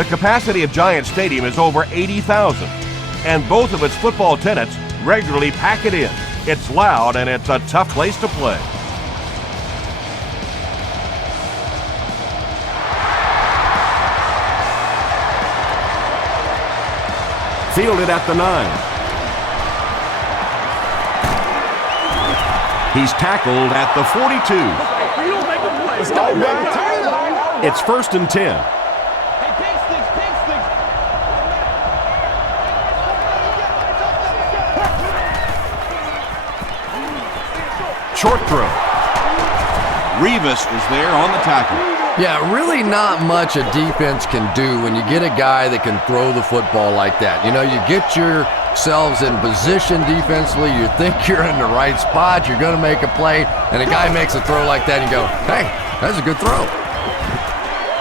The capacity of Giant Stadium is over 80,000, and both of its football tenants regularly pack it in. It's loud and it's a tough place to play. Fielded at the 9. He's tackled at the 42. Let's go, baby. It's 1st and 10. Short throw. Rivas is there on the tackle. Yeah, really not much a defense can do when you get a guy that can throw the football like that. You know, you get yourselves in position defensively, you think you're in the right spot, you're going to make a play, and a guy makes a throw like that and you go, hey, that's a good throw.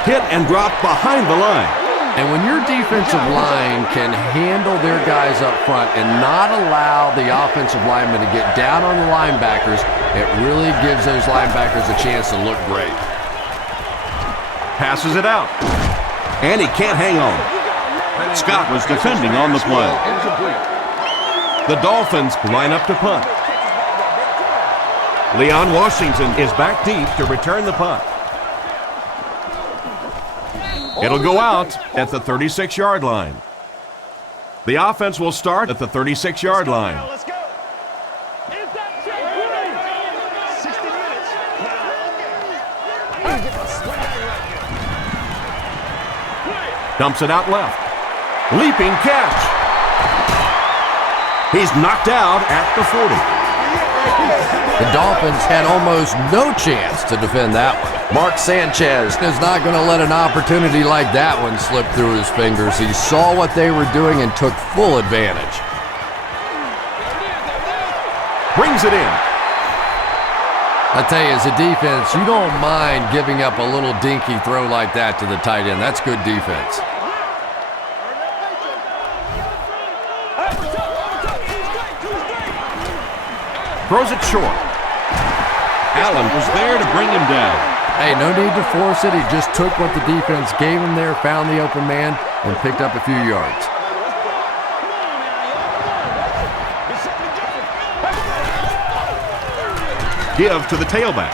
Hit and drop behind the line. And when your defensive line can handle their guys up front and not allow the offensive linemen to get down on the linebackers, it really gives those linebackers a chance to look great. Passes it out. And he can't hang on. Scott was defending on the play. The Dolphins line up to punt. Leon Washington is back deep to return the punt. It'll go out at the 36-yard line. The offense will start at the 36-yard line. Let's go. Dumps it out left. Leaping catch. He's knocked out at the 40. The Dolphins had almost no chance to defend that one. Mark Sanchez is not going to let an opportunity like that one slip through his fingers. He saw what they were doing and took full advantage. Brings it in. I tell you, as a defense, you don't mind giving up a little dinky throw like that to the tight end. That's good defense. Throws it short. Allen was there to bring him down. Hey, no need to force it. He just took what the defense gave him there, found the open man, and picked up a few yards. Give to the tailback.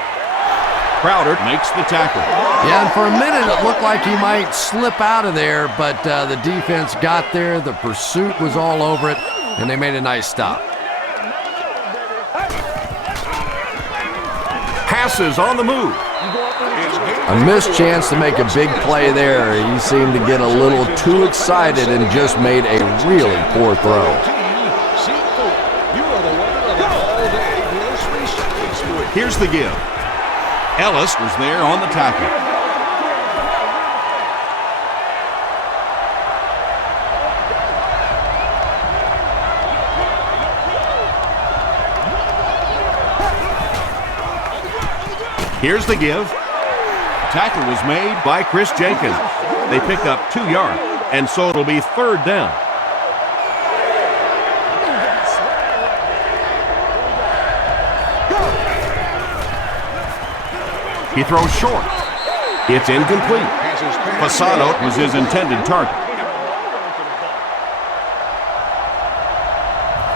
Crowder makes the tackle. Yeah, and for a minute it looked like he might slip out of there, but the defense got there, the pursuit was all over it, and they made a nice stop. Passes on the move. A missed chance to make a big play there. He seemed to get a little too excited and just made a really poor throw. Here's the give. Ellis was there on the tackle. Here's the give. Tackle was made by Chris Jenkins. They pick up 2 yards, and so it'll be 3rd down. He throws short. It's incomplete. Fasano was his intended target.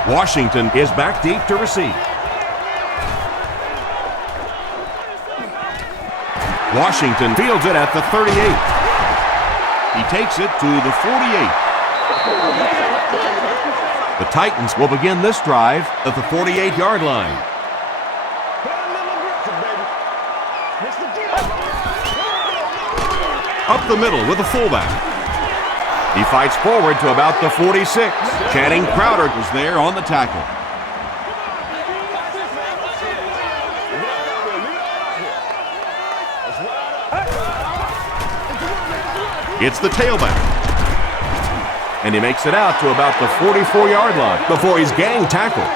Washington is back deep to receive. Washington fields it at the 38. He takes it to the 48. The Titans will begin this drive at the 48-yard line. Up the middle with the fullback. He fights forward to about the 46. Channing Crowder was there on the tackle. It's the tailback. And he makes it out to about the 44-yard line before he's gang tackled.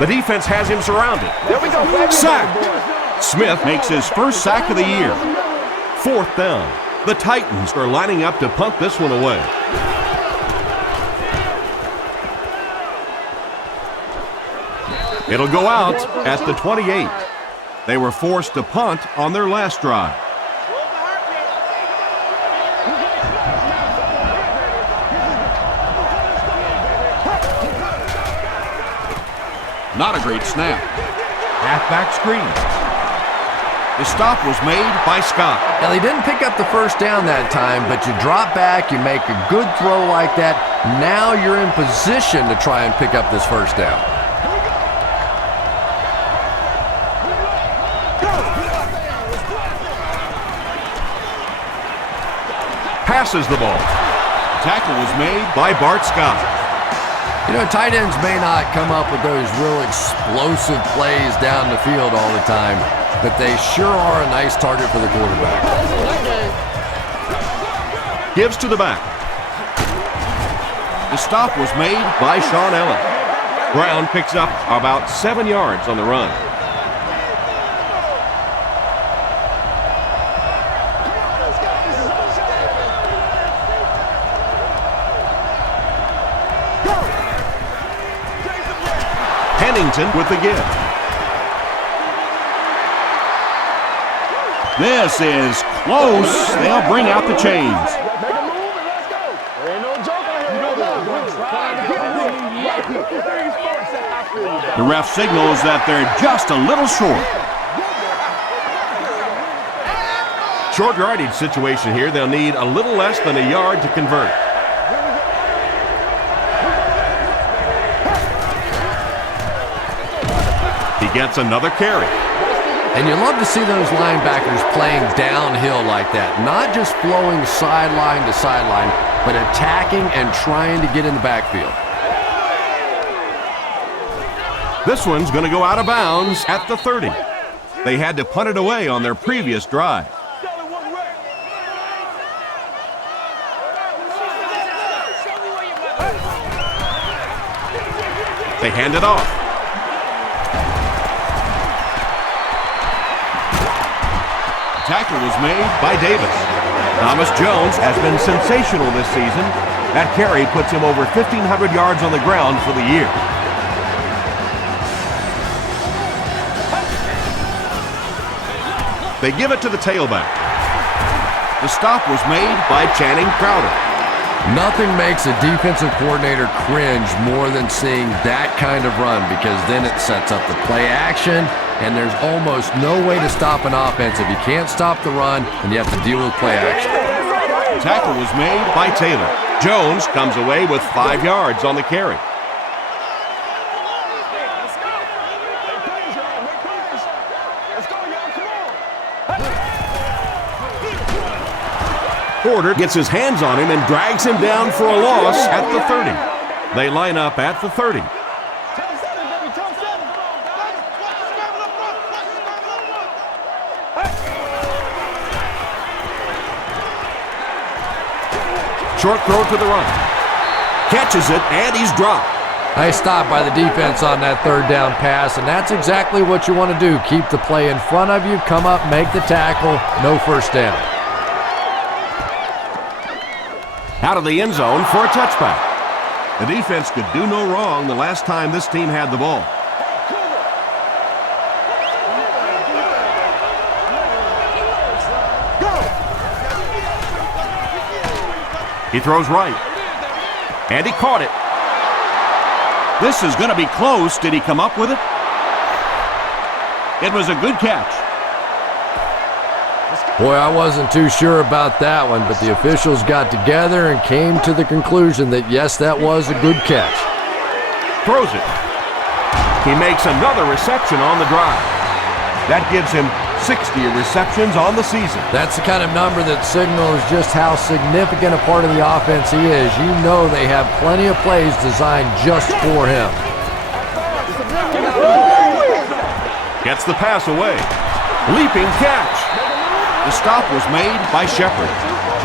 The defense has him surrounded. Sacked. Smith makes his first sack of the year. 4th down. The Titans are lining up to punt this one away. It'll go out at the 28. They were forced to punt on their last drive. Not a great snap. Halfback screen. The stop was made by Scott. Now, they didn't pick up the first down that time, but you drop back, you make a good throw like that. Now you're in position to try and pick up this first down. Passes the ball. Tackle was made by Bart Scott. You know, tight ends may not come up with those real explosive plays down the field all the time, but they sure are a nice target for the quarterback. Gives to the back. The stop was made by Sean Ellen. Brown picks up about 7 yards on the run. Pennington with the give. This is close. They'll bring out the chains. The ref signals that they're just a little short. Short yardage situation here. They'll need a little less than a yard to convert. He gets another carry. And you love to see those linebackers playing downhill like that, not just flowing sideline to sideline, but attacking and trying to get in the backfield. This one's going to go out of bounds at the 30. They had to punt it away on their previous drive. They hand it off. Tackle was made by Davis. Thomas Jones has been sensational this season. That carry puts him over 1,500 yards on the ground for the year. They give it to the tailback. The stop was made by Channing Crowder. Nothing makes a defensive coordinator cringe more than seeing that kind of run, because then it sets up the play action, and there's almost no way to stop an offense if you can't stop the run and you have to deal with play action. Tackle was made by Taylor. Jones comes away with 5 yards on the carry. Porter gets his hands on him and drags him down for a loss at the 30. They line up at the 30. Short throw to the right. Catches it, and he's dropped. Nice stop by the defense on that third down pass, and that's exactly what you want to do. Keep the play in front of you, come up, make the tackle, no first down. Out of the end zone for a touchback. The defense could do no wrong the last time this team had the ball. He throws right. And he caught it. This is going to be close. Did he come up with it? It was a good catch. Boy, I wasn't too sure about that one, but the officials got together and came to the conclusion that, yes, that was a good catch. Throws it. He makes another reception on the drive. That gives him 60 receptions on the season. That's the kind of number that signals just how significant a part of the offense he is. You know they have plenty of plays designed just for him. Gets the pass away. Leaping catch. The stop was made by Shepard.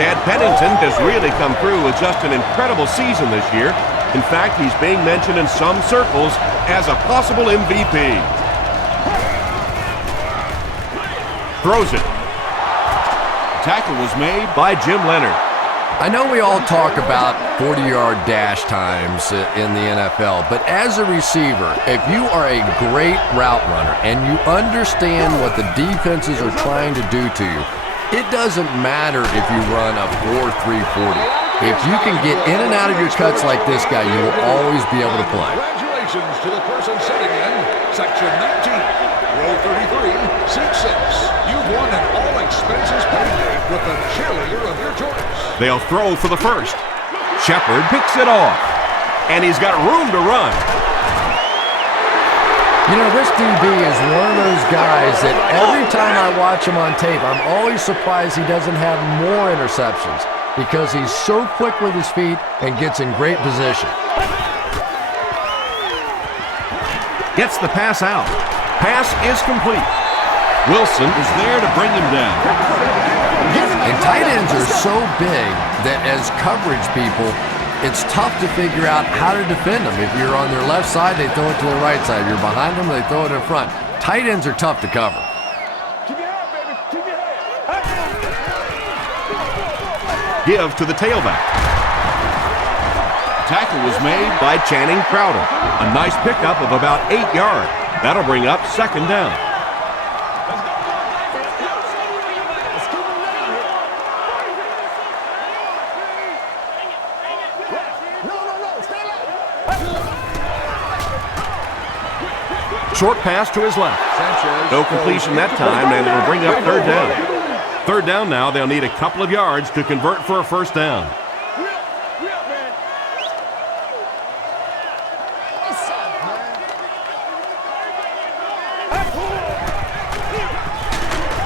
Chad Pennington has really come through with just an incredible season this year. In fact, he's being mentioned in some circles as a possible MVP. Throws it. Tackle was made by Jim Leonard. I know we all talk about 40-yard dash times in the NFL, but as a receiver, if you are a great route runner and you understand what the defenses are trying to do to you, it doesn't matter if you run a 4.340. If you can get in and out of your cuts like this guy, you will always be able to play. Congratulations to the person sitting in Section 19, Row 33, Seat 6. You've won an all-expenses paid day with the cheerleader of your choice. They'll throw for the first. Shepard picks it off, and he's got room to run. You know, this DB is one of those guys that every time I watch him on tape, I'm always surprised he doesn't have more interceptions because he's so quick with his feet and gets in great position. Gets the pass out. Pass is complete. Wilson is there to bring him down. And tight ends are so big that as coverage people, it's tough to figure out how to defend them. If you're on their left side, they throw it to their right side. If you're behind them, they throw it in front. Tight ends are tough to cover. Keep your head, baby. Keep your head. Give to the tailback. Tackle was made by Channing Crowder. A nice pickup of about 8 yards. That'll bring up second down. Short pass to his left. No completion that time, and it'll bring up third down. Third down now, they'll need a couple of yards to convert for a first down.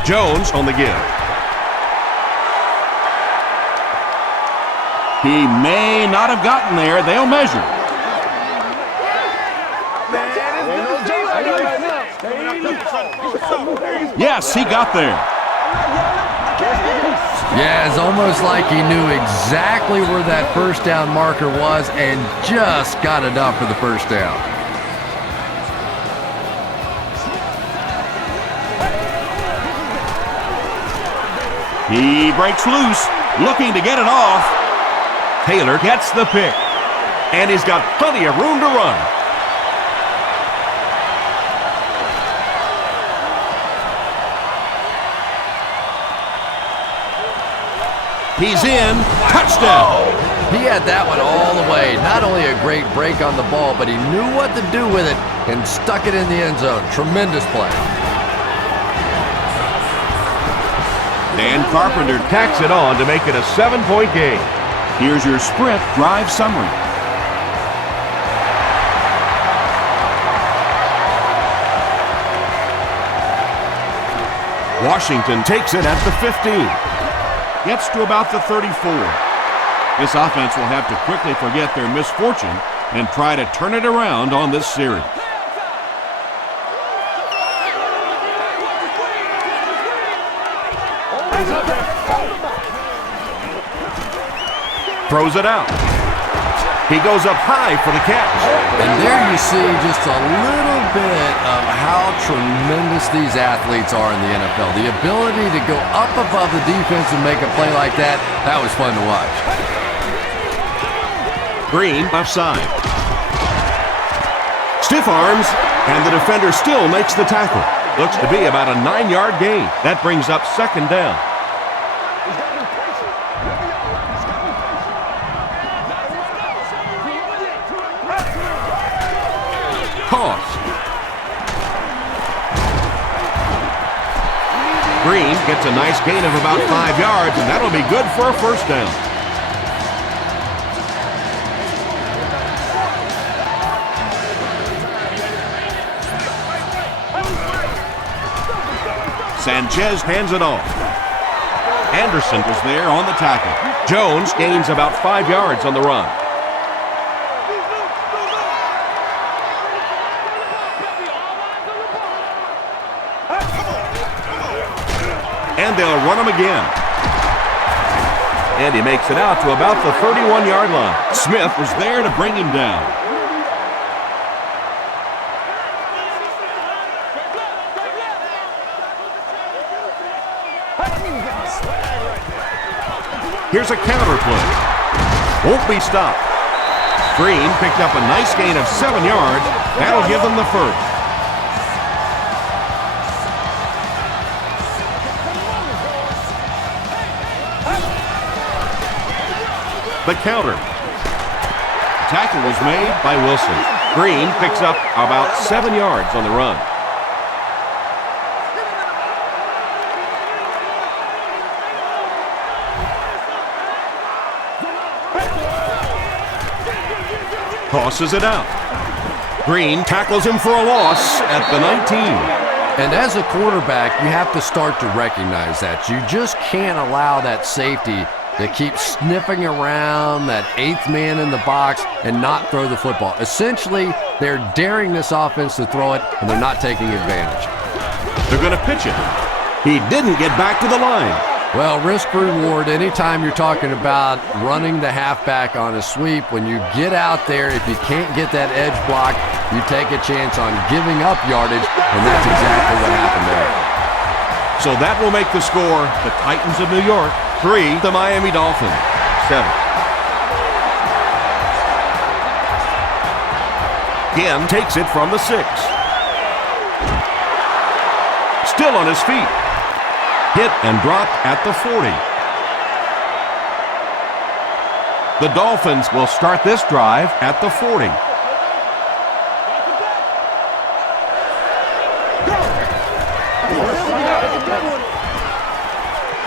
Jones on the give. He may not have gotten there. They'll measure. Yes, he got there. Yeah, it's almost like he knew exactly where that first down marker was and just got enough for the first down. He breaks loose, looking to get it off. Taylor gets the pick, and he's got plenty of room to run. He's in. Touchdown. He had that one all the way. Not only a great break on the ball, but he knew what to do with it and stuck it in the end zone. Tremendous play. Dan Carpenter tacks it on to make it a 7-point game. Here's your Sprint drive summary. Washington takes it at the 15. Gets to about the 34. This offense will have to quickly forget their misfortune and try to turn it around on this series. Throws it out. He goes up high for the catch. And there you see just a little bit of how tremendous these athletes are in the NFL. The ability to go up above the defense and make a play like that, that was fun to watch. Green left side. Stiff arms, and the defender still makes the tackle. Looks to be about a 9-yard gain. That brings up second down. Toss. Green gets a nice gain of about 5 yards, and that'll be good for a first down. Sanchez hands it off. Anderson was there on the tackle. Jones gains about 5 yards on the run. And they'll run him again. And he makes it out to about the 31-yard line. Smith was there to bring him down. Here's a counter play. Won't be stopped. Green picked up a nice gain of 7 yards. That'll give them the first. The counter. Tackle was made by Wilson. Green picks up about 7 yards on the run. Tosses it out. Green tackles him for a loss at the 19. And as a quarterback, you have to start to recognize that. You just can't allow that safety to keep sniffing around that 8th man in the box and not throw the football. Essentially, they're daring this offense to throw it, and they're not taking advantage. They're going to pitch it. He didn't get back to the line. Well, risk-reward, anytime you're talking about running the halfback on a sweep, when you get out there, if you can't get that edge block, you take a chance on giving up yardage, and that's exactly what happened there. So that will make the score the Titans of New York 3, the Miami Dolphins 7. Again takes it from the 6. Still on his feet. Hit and dropped at the 40. The Dolphins will start this drive at the 40.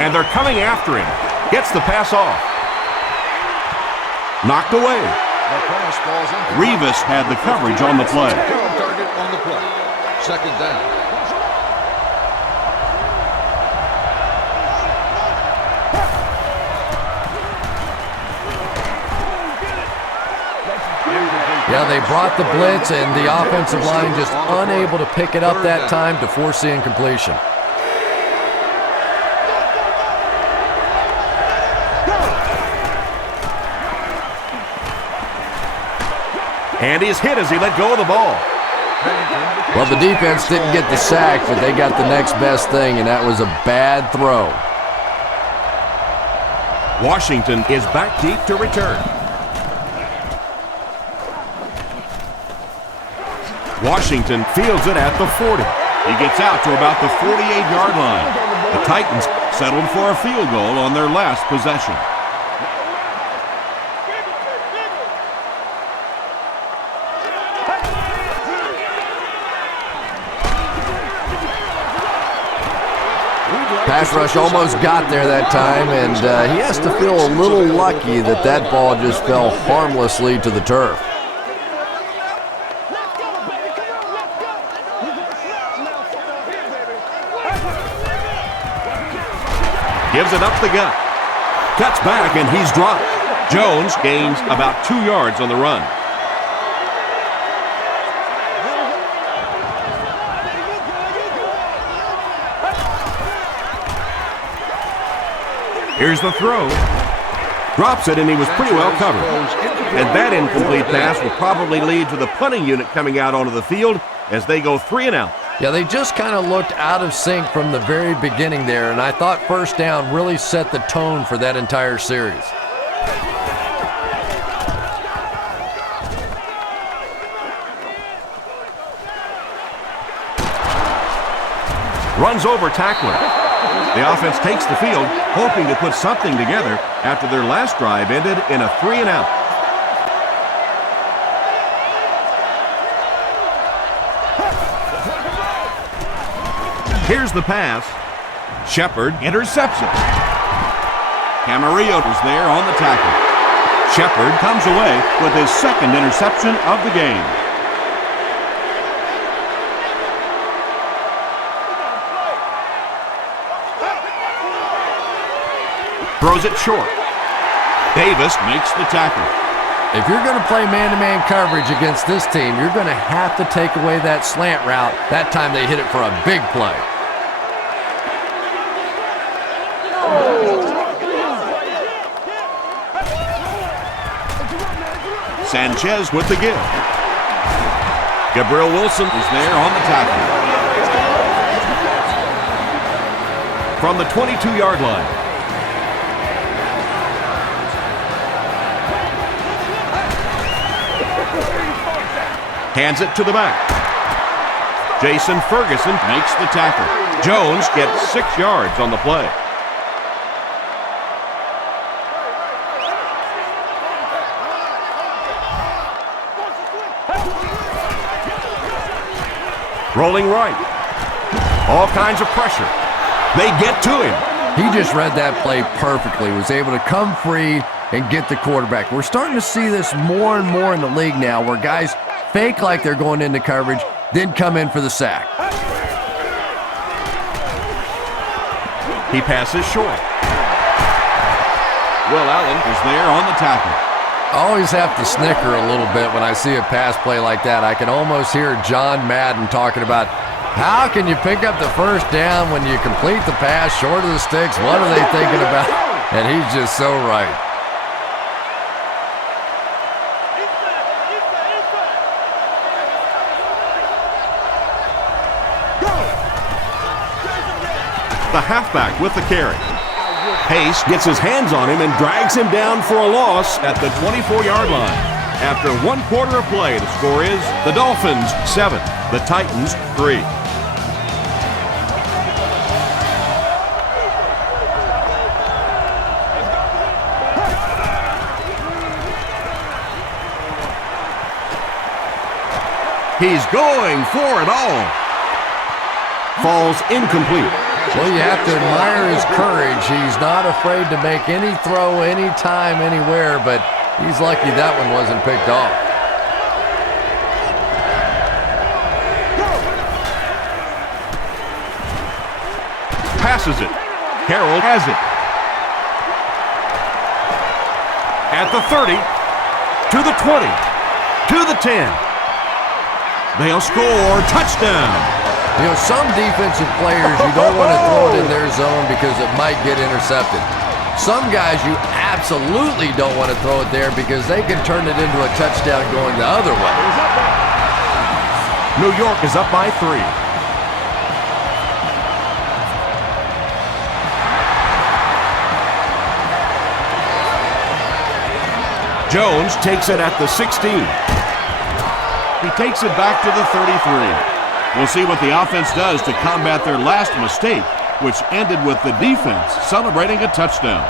And they're coming after him. Gets the pass off. Knocked away. Revis had the coverage on the play. Target on the play. Second down. Yeah, they brought the blitz, and the offensive line just unable to pick it up that time to force the incompletion. And he's hit as he let go of the ball. Well, the defense didn't get the sack, but they got the next best thing, and that was a bad throw. Washington is back deep to return. Washington fields it at the 40. He gets out to about the 48-yard line. The Titans settled for a field goal on their last possession. Pass rush almost got there that time, and he has to feel a little lucky that that ball just fell harmlessly to the turf. Gives it up the gut. Cuts back, and he's dropped. Jones gains about 2 yards on the run. Here's the throw. Drops it, and he was pretty well covered. And that incomplete pass will probably lead to the punting unit coming out onto the field as they go 3 and out. Yeah, they just kind of looked out of sync from the very beginning there, and I thought first down really set the tone for that entire series. Runs over tackler. The offense takes the field, hoping to put something together after their last drive ended in a 3 and out. Here's the pass. Shepard intercepts it. Camarillo is there on the tackle. Shepard comes away with his second interception of the game. Throws it short. Davis makes the tackle. If you're going to play man-to-man coverage against this team, you're going to have to take away that slant route. That time they hit it for a big play. Sanchez with the give. Gabriel Wilson is there on the tackle. From the 22-yard line. Hands it to the back. Jason Ferguson makes the tackle. Jones gets 6 yards on the play. Rolling right. All kinds of pressure. They get to him. He just read that play perfectly, was able to come free and get the quarterback. We're starting to see this more and more in the league now, where guys fake like they're going into coverage, then come in for the sack. He passes short. Will Allen is there on the tackle. I always have to snicker a little bit when I see a pass play like that. I can almost hear John Madden talking about, how can you pick up the first down when you complete the pass short of the sticks? What are they thinking about? And he's just so right. The halfback with the carry. Pace gets his hands on him and drags him down for a loss at the 24-yard line. After 1 quarter of play, the score is the Dolphins 7, the Titans 3. He's going for it all. Falls incomplete. Well, you have to admire his courage. He's not afraid to make any throw, anytime, anywhere, but he's lucky that one wasn't picked off. Passes it. Carroll has it. At the 30, to the 20, to the 10. They'll score. Touchdown. You know, some defensive players, you don't want to throw it in their zone because it might get intercepted. Some guys, you absolutely don't want to throw it there because they can turn it into a touchdown going the other way. New York is up by 3. Jones takes it at the 16. He takes it back to the 33. We'll see what the offense does to combat their last mistake, which ended with the defense celebrating a touchdown.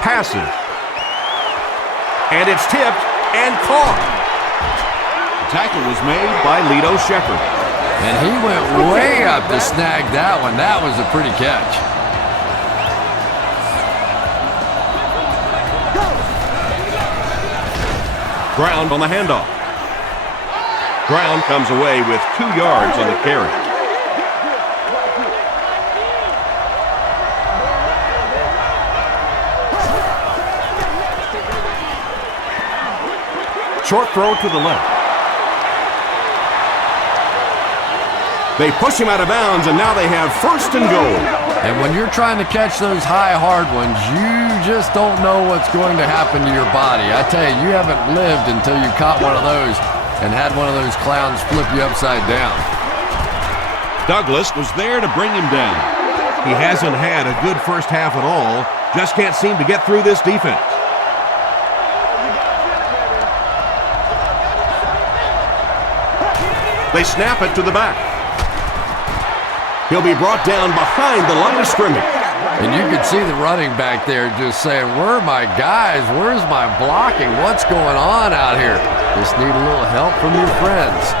Passes. And it's tipped and caught. The tackle was made by Lito Shepherd. And he went way up to snag that one. That was a pretty catch. Ground on the handoff. Ground comes away with 2 yards on the carry. Short throw to the left. They push him out of bounds, and now they have 1st and goal. And when you're trying to catch those high, hard ones, you just don't know what's going to happen to your body. I tell you, you haven't lived until you caught one of those and had one of those clowns flip you upside down. Douglas was there to bring him down. He hasn't had a good first half at all. Just can't seem to get through this defense. They snap it to the back. He'll be brought down behind the line of scrimmage. And you could see the running back there just saying, where are my guys? Where's my blocking? What's going on out here? Just need a little help from your friends.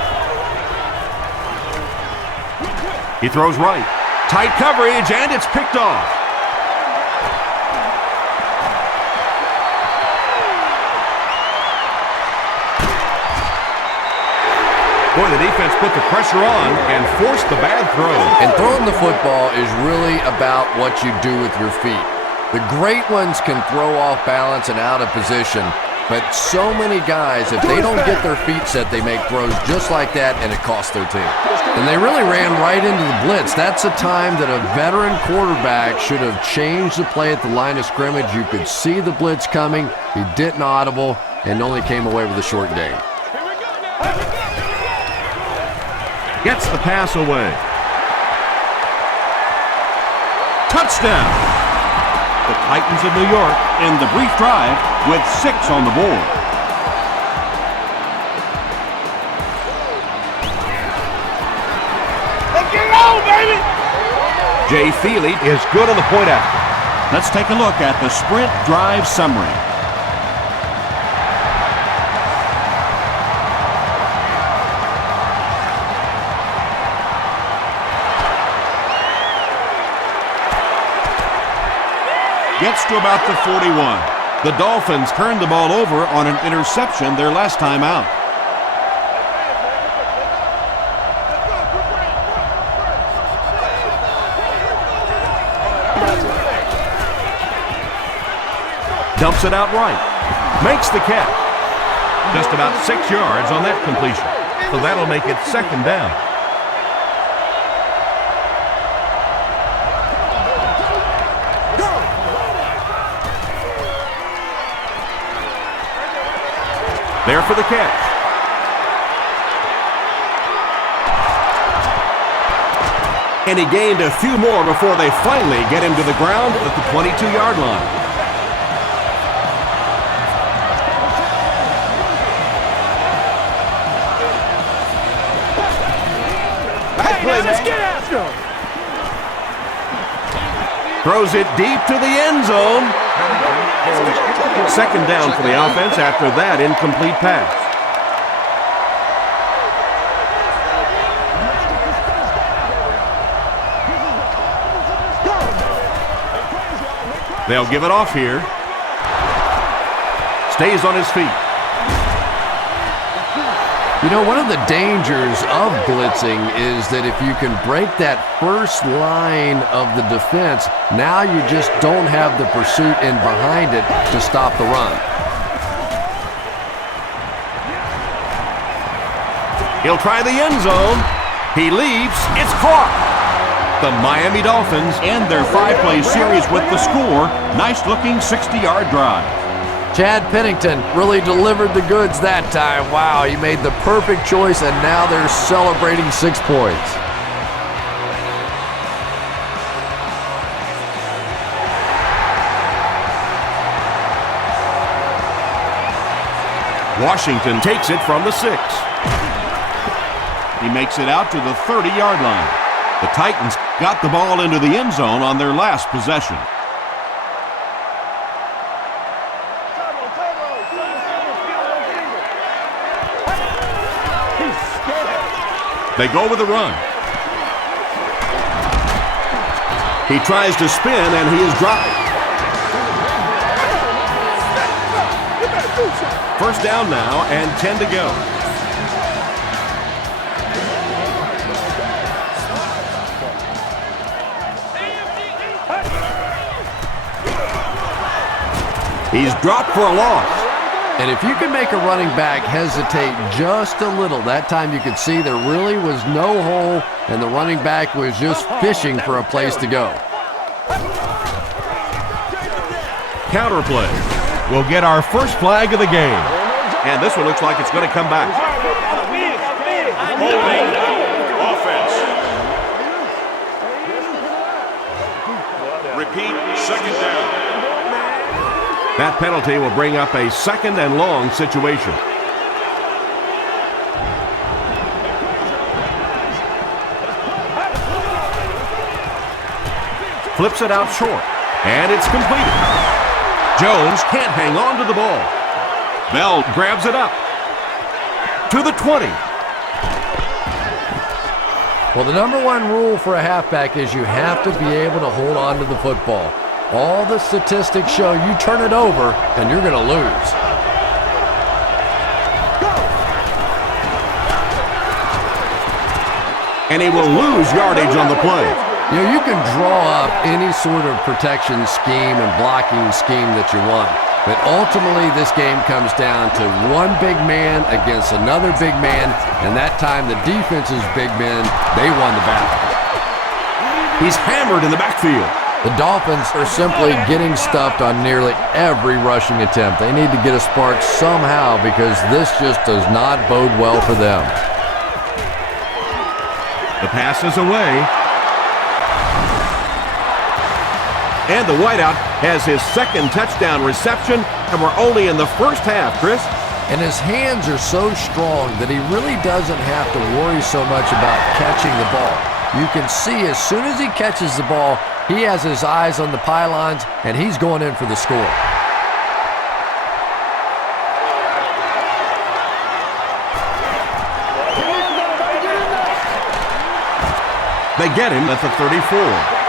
He throws right. Tight coverage, and it's picked off. Boy, the defense put the pressure on and forced the bad throw. And throwing the football is really about what you do with your feet. The great ones can throw off balance and out of position, but so many guys, if they don't get their feet set, they make throws just like that, and it costs their team. And they really ran right into the blitz. That's a time that a veteran quarterback should have changed the play at the line of scrimmage. You could see the blitz coming. He didn't audible and only came away with a short gain. Gets the pass away. Touchdown! The Titans of New York end the brief drive with 6 on the board. Let's get it on, baby! Jay Feely is good on the point after. Let's take a look at the sprint drive summary. Gets to about the 41. The Dolphins turned the ball over on an interception their last time out. Dumps it out right. Makes the catch. Just about 6 yards on that completion. So that'll make it second down. There for the catch. And he gained a few more before they finally get him to the ground at the 22-yard line. Let's get after him. Throws it deep to the end zone. Second down for the offense after that incomplete pass. They'll give it off here. Stays on his feet. You know, one of the dangers of blitzing is that if you can break that first line of the defense, now you just don't have the pursuit in behind it to stop the run. He'll try the end zone. He leaps. It's caught. The Miami Dolphins end their 5-play series with the score. Nice-looking 60-yard drive. Chad Pennington really delivered the goods that time. Wow, he made the perfect choice, and now they're celebrating 6 points. Washington takes it from the 6. He makes it out to the 30-yard line. The Titans got the ball into the end zone on their last possession. They go with a run. He tries to spin, and he is dropped. First down now, and 10 to go. He's dropped for a loss. And if you can make a running back hesitate just a little, that time you could see there really was no hole, and the running back was just fishing for a place to go. Counterplay. We'll get our first flag of the game. And this one looks like it's going to come back. Holding offense. Repeat, second down. That penalty will bring up a second and long situation. Flips it out short, and it's completed. Jones can't hang on to the ball. Bell grabs it up to the 20. Well, the number one rule for a halfback is you have to be able to hold on to the football. All the statistics show you turn it over and you're going to lose. And he will lose yardage on the play. You know, you can draw up any sort of protection scheme and blocking scheme that you want. But ultimately, this game comes down to one big man against another big man. And that time, the defense's big men, they won the battle. He's hammered in the backfield. The Dolphins are simply getting stuffed on nearly every rushing attempt. They need to get a spark somehow because this just does not bode well for them. The pass is away. And the wideout has his second touchdown reception, and we're only in the first half, Chris. And his hands are so strong that he really doesn't have to worry so much about catching the ball. You can see as soon as he catches the ball, he has his eyes on the pylons, and he's going in for the score. They get him at the 34.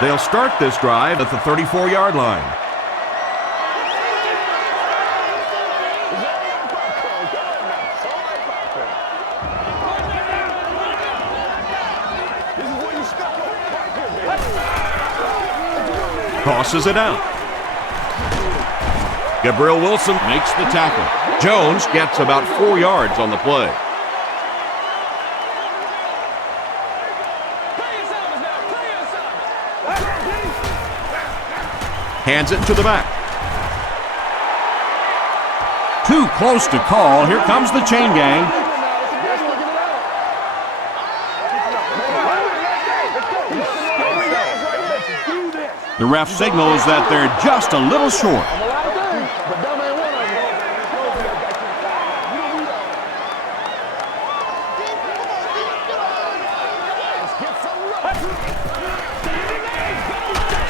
They'll start this drive at the 34-yard line. Tosses it out. Gabriel Wilson makes the tackle. Jones gets about 4 yards on the play. Hands it to the back. Too close to call. Here comes the chain gang. The ref signals that they're just a little short.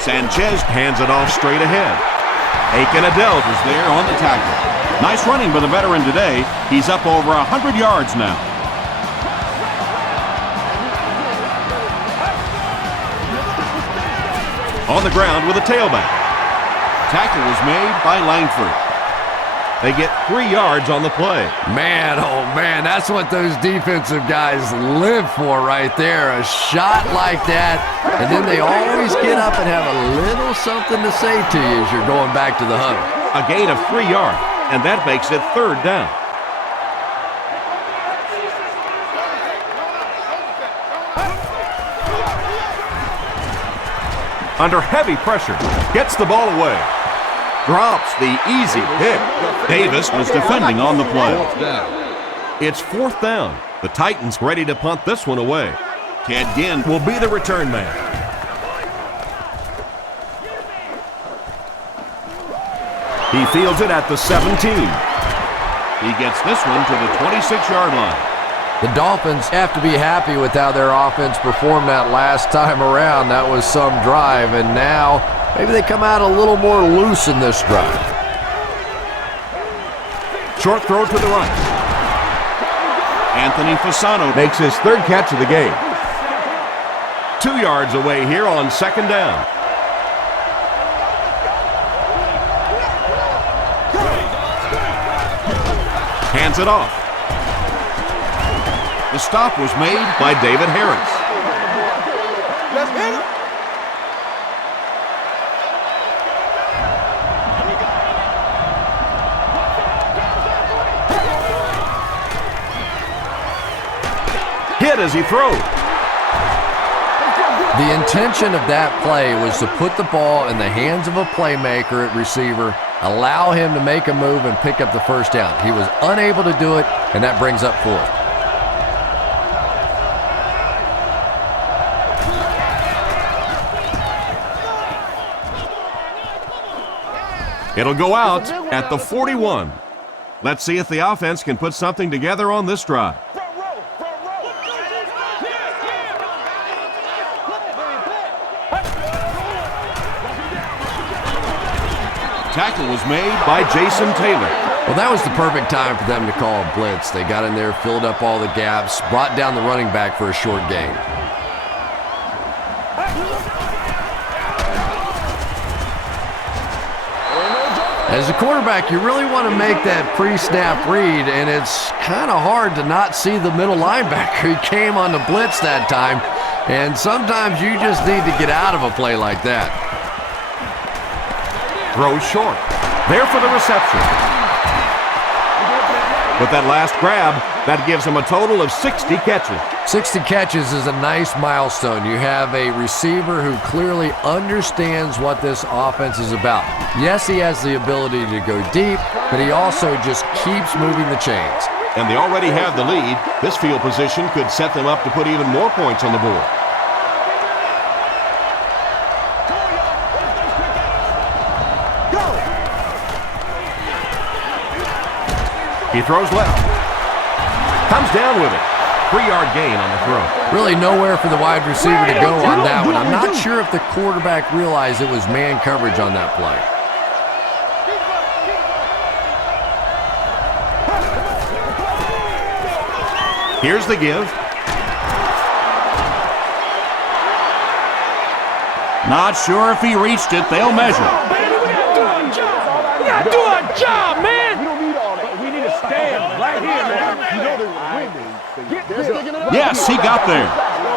Sanchez hands it off straight ahead. Aiken Adelt is there on the tackle. Nice running by the veteran today. He's up over 100 yards now. On the ground with a tailback. Tackle was made by Langford. They get 3 yards on the play. Man, oh man, that's what those defensive guys live for right there. A shot like that, and then they always get up and have a little something to say to you as you're going back to the huddle. A gain of 3 yards, and that makes it 3rd down. Under heavy pressure, gets the ball away. Drops the easy pick. Davis was defending on the play. It's 4th down. The Titans ready to punt this one away. Ted Ginn will be the return man. He fields it at the 17. He gets this one to the 26-yard line. The Dolphins have to be happy with how their offense performed that last time around. That was some drive, and now maybe they come out a little more loose in this drive. Short throw to the right. Anthony Fasano makes his 3rd catch of the game. 2 yards away here on 2nd down. Hands it off. The stop was made by David Harris. Let's hit him. Hit as he throws. The intention of that play was to put the ball in the hands of a playmaker at receiver, allow him to make a move and pick up the 1st down. He was unable to do it, and that brings up 4th. It'll go out at the 41. Let's see if the offense can put something together on this drive. Tackle was made by Jason Taylor. Well, that was the perfect time for them to call a blitz. They got in there, filled up all the gaps, brought down the running back for a short gain. As a quarterback, you really want to make that pre-snap read, and it's kind of hard to not see the middle linebacker. He came on the blitz that time, and sometimes you just need to get out of a play like that. Throws short. There for the reception. With that last grab, that gives him a total of 60 catches. 60 catches is a nice milestone. You have a receiver who clearly understands what this offense is about. Yes, he has the ability to go deep, but he also just keeps moving the chains. And they already have the lead. This field position could set them up to put even more points on the board. He throws left. Comes down with it. 3-yard gain on the throw. Really nowhere for the wide receiver to go on that one. I'm not sure if the quarterback realized it was man coverage on that play. Here's the give. Not sure if he reached it. They'll measure. We gotta do our job, man. We don't need all that. We need to stand right here, man. You know they're winning. Yes, he got there.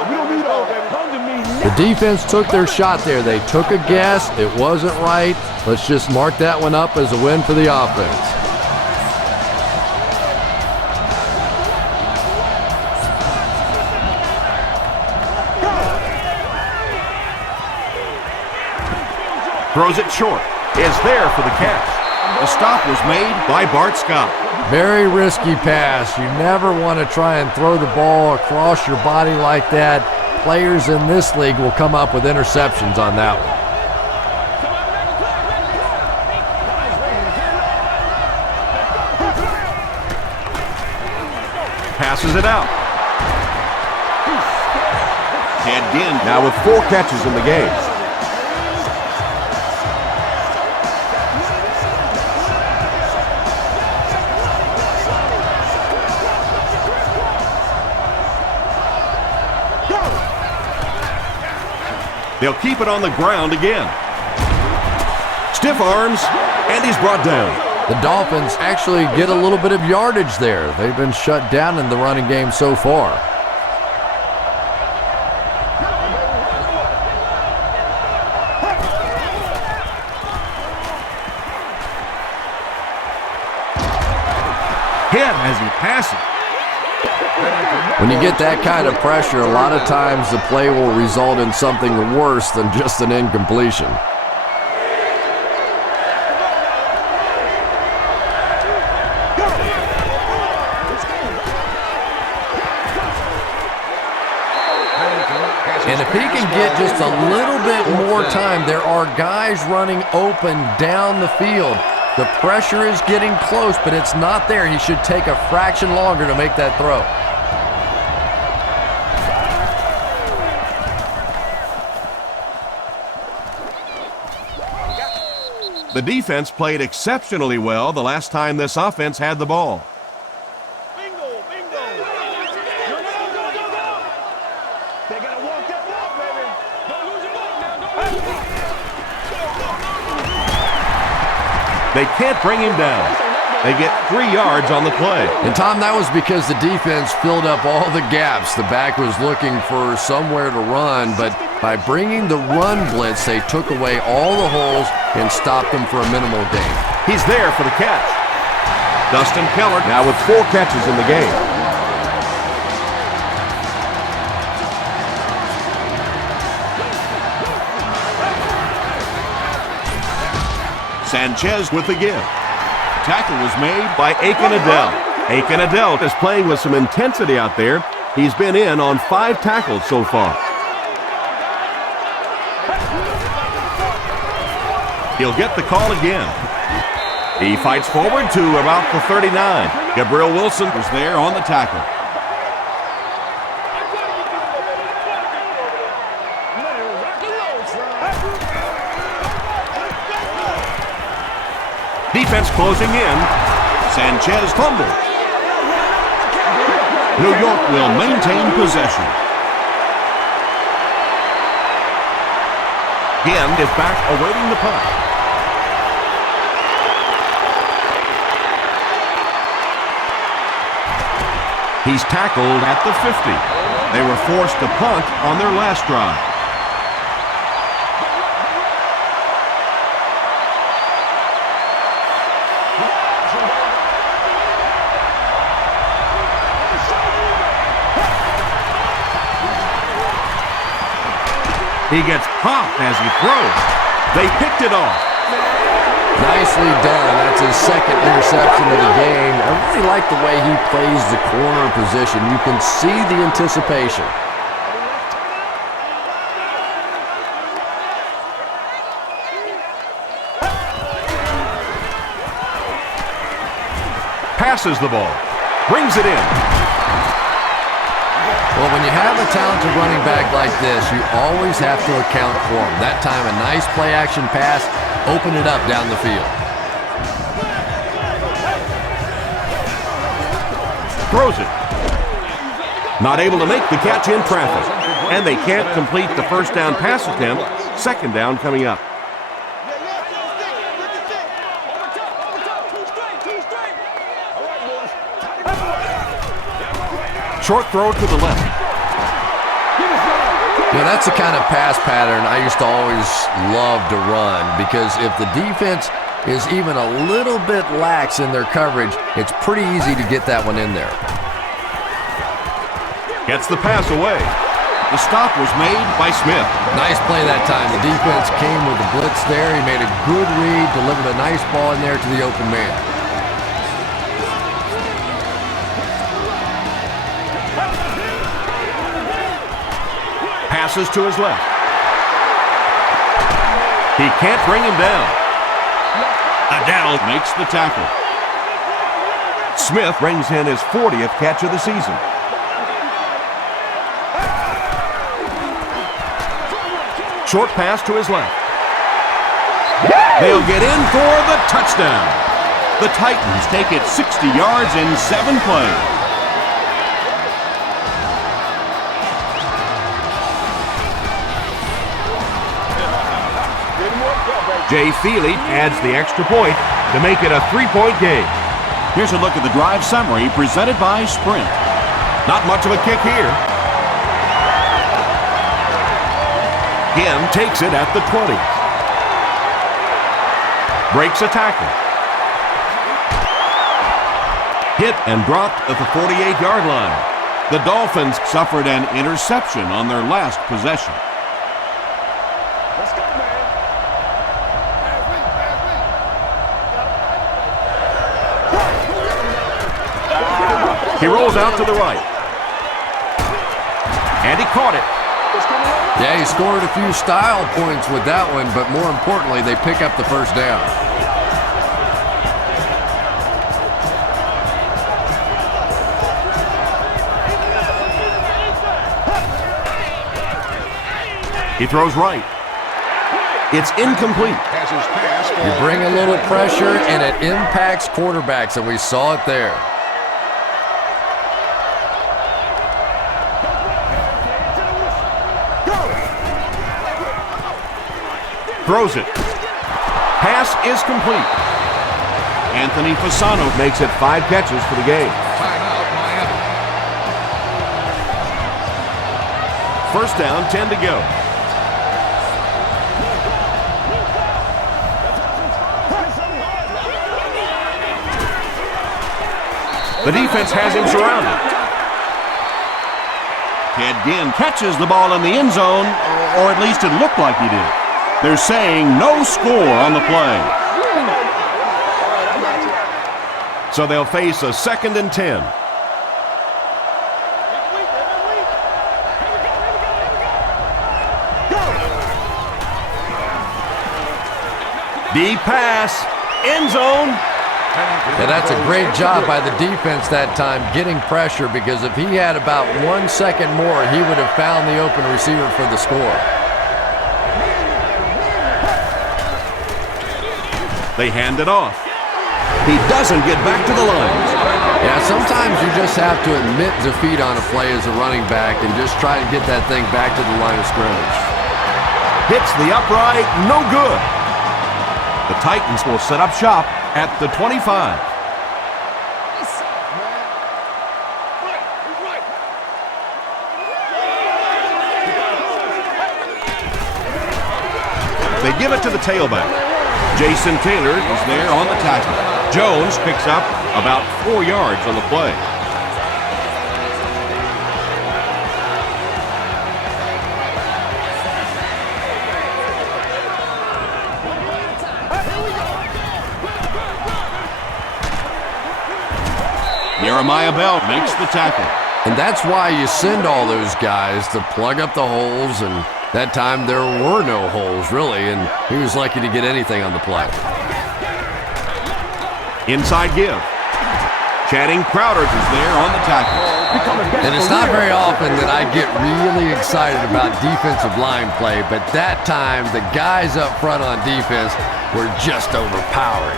We don't need all that. Come to me. The defense took their shot there. They took a guess. It wasn't right. Let's just mark that one up as a win for the offense. Throws it short. Is there for the catch. The stop was made by Bart Scott. Very risky pass. You never want to try and throw the ball across your body like that. Players in this league will come up with interceptions on that one. Passes it out. Ted Ginn now with 4 catches in the game. They'll keep it on the ground again. Stiff arms, and he's brought down. The Dolphins actually get a little bit of yardage there. They've been shut down in the running game so far. Hit as he passes. When you get that kind of pressure, a lot of times the play will result in something worse than just an incompletion. And if he can get just a little bit more time, there are guys running open down the field. The pressure is getting close, but it's not there. He should take a fraction longer to make that throw. The defense played exceptionally well the last time this offense had the ball. Bingo, bingo. Go. They gotta walk that walk, baby. Don't lose your ball now. They can't bring him down. They get 3 yards on the play. And Tom, that was because the defense filled up all the gaps. The back was looking for somewhere to run, but by bringing the run blitz, they took away all the holes and stopped them for a minimal gain. He's there for the catch. Dustin Keller now with 4 catches in the game. Sanchez with the give. Tackle was made by Aiken Adell. Aiken Adell is playing with some intensity out there. He's been in on 5 tackles so far. He'll get the call again. He fights forward to about the 39. Gabriel Wilson was there on the tackle. Defense closing in. Sanchez fumbles. New York will maintain possession. Ginn is back awaiting the punt. He's tackled at the 50. They were forced to punt on their last drive. He gets popped as he throws. They picked it off. Nicely done. That's his second interception of the game. I really like the way he plays the corner position. You can see the anticipation. passes the ball. Brings it in. Well, when you have a talented running back like this, you always have to account for him. That time, a nice play-action pass, open it up down the field. Throws it. Not able to make the catch in traffic. And they can't complete the first down pass attempt. Second down coming up. Short throw to the left. Yeah, that's the kind of pass pattern I used to always love to run, because if the defense is even a little bit lax in their coverage, it's pretty easy to get that one in there. Gets the pass away. The stop was made by Smith. Nice play that time. The defense came with the blitz there. He made a good read, delivered a nice ball in there to the open man. Passes to his left. He can't bring him down. Adele makes the tackle. Smith brings in his 40th catch of the season. Short pass to his left. They'll get in for the touchdown. The Titans take it 60 yards in 7 plays. Jay Feely adds the extra point to make it a 3-point game. Here's a look at the drive summary presented by Sprint. Not much of a kick here. Again, takes it at the 20. Breaks a tackle. Hit and dropped at the 48-yard line. The Dolphins suffered an interception on their last possession. Let's go, man. He rolls out to the right. And he caught it. Yeah, he scored a few style points with that one, but more importantly, they pick up the first down. He throws right. It's incomplete. You bring a little pressure, and it impacts quarterbacks, and we saw it there. Throws it. Pass is complete. Anthony Fasano makes it 5 catches for the game. First down, 10 to go. The defense has him surrounded. Ted Ginn catches the ball in the end zone, or at least it looked like he did. They're saying no score on the play. So they'll face a 2nd and 10. Deep pass, end zone. Yeah, that's a great job by the defense that time, getting pressure, because if he had about 1 second more, he would have found the open receiver for the score. They hand it off. He doesn't get back to the line. Yeah, sometimes you just have to admit defeat on a play as a running back and just try to get that thing back to the line of scrimmage. Hits the upright, no good. The Titans will set up shop at the 25. They give it to the tailback. Jason Taylor is there on the tackle. Jones picks up about 4 yards on the play. Jeremiah Bell makes the tackle. And that's why you send all those guys to plug up the holes, and that time there were no holes, really, and he was lucky to get anything on the play. Inside give. Channing Crowder is there on the tackle. And it's not very often that I get really excited about defensive line play, but that time the guys up front on defense were just overpowering.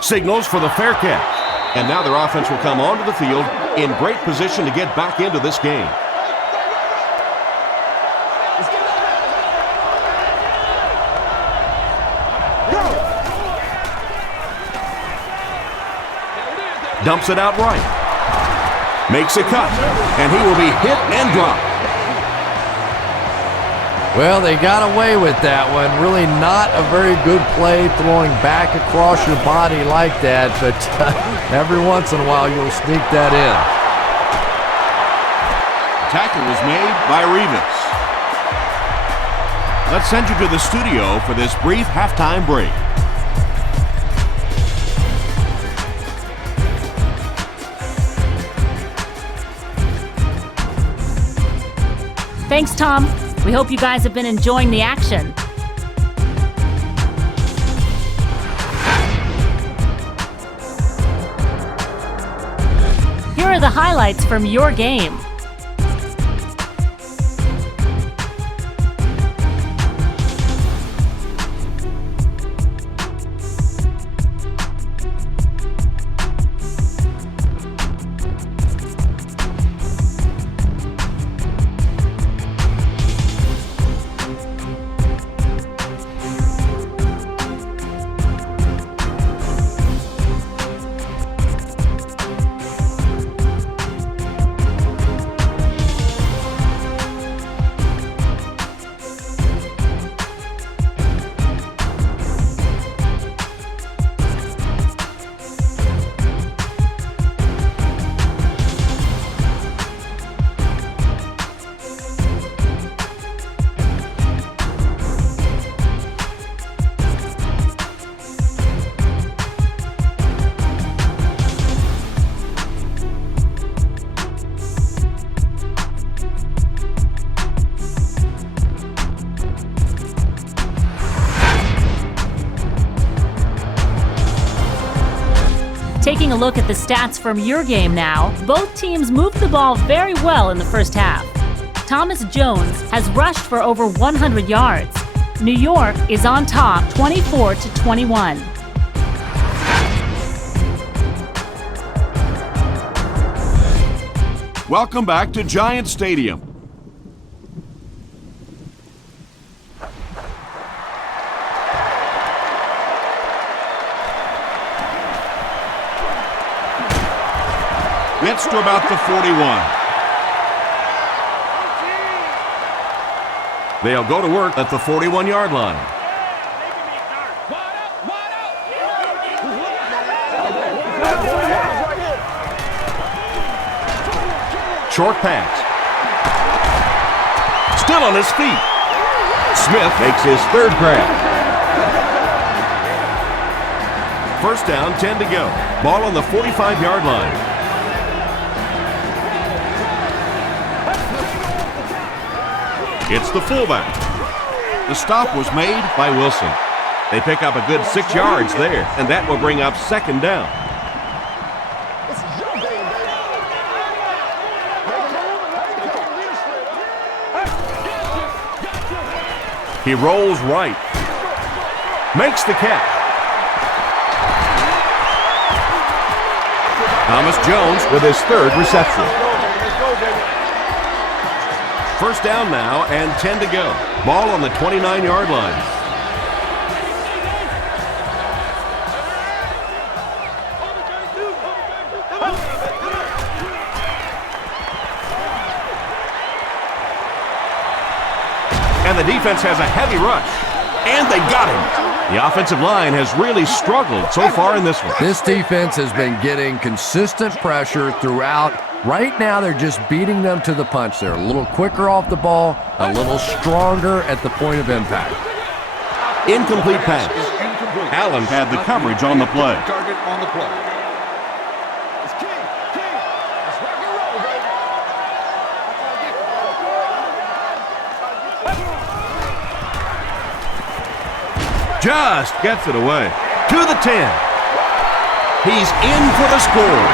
Signals for the fair catch. And now their offense will come onto the field in great position to get back into this game. Dumps it out right. Makes a cut. And he will be hit and dropped. Well, they got away with that one. Really not a very good play throwing back across your body like that, but every once in a while you'll sneak that in. Tackle was made by Revis. Let's send you to the studio for this brief halftime break. Thanks, Tom. We hope you guys have been enjoying the action. Here are the highlights from your game. Taking a look at the stats from your game now, both teams moved the ball very well in the first half. Thomas Jones has rushed for over 100 yards. New York is on top 24-21. Welcome back to Giant Stadium. Gets to about the 41. They'll go to work at the 41-yard line. Short pass. Still on his feet. Smith makes his third grab. First down, 10 to go. Ball on the 45-yard line. It's the fullback. The stop was made by Wilson. They pick up a good 6 yards there, and that will bring up second down. He rolls right. Makes the catch. Thomas Jones with his third reception. First down now and 10 to go. Ball on the 29-yard line. And the defense has a heavy rush. And they got him. The offensive line has really struggled so far in this one. This defense has been getting consistent pressure throughout. Right now, they're just beating them to the punch. They're a little quicker off the ball, a little stronger at the point of impact. Incomplete pass. Allen had the coverage on the play. Target on the play. Just gets it away. To the 10. He's in for the score,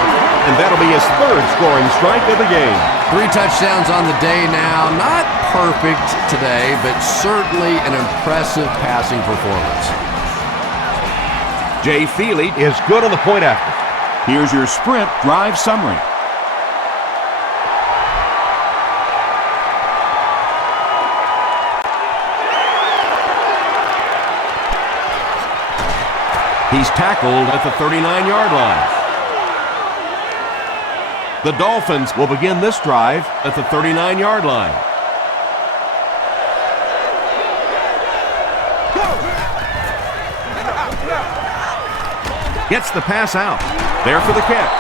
and that'll be his third scoring strike of the game. 3 touchdowns on the day now. Not perfect today, but certainly an impressive passing performance. Jay Feely is good on the point after. Here's your sprint drive summary. He's tackled at the 39-yard line. The Dolphins will begin this drive at the 39-yard line. Gets the pass out. There for the catch.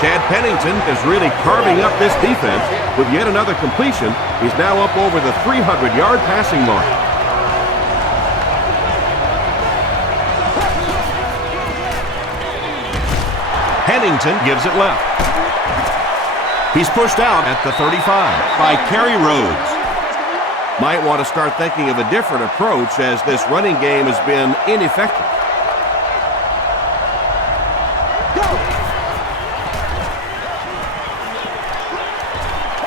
Chad Pennington is really carving up this defense with yet another completion. He's now up over the 300-yard passing mark. Pennington gives it left. He's pushed out at the 35 by Kerry Rhodes. Might want to start thinking of a different approach as this running game has been ineffective.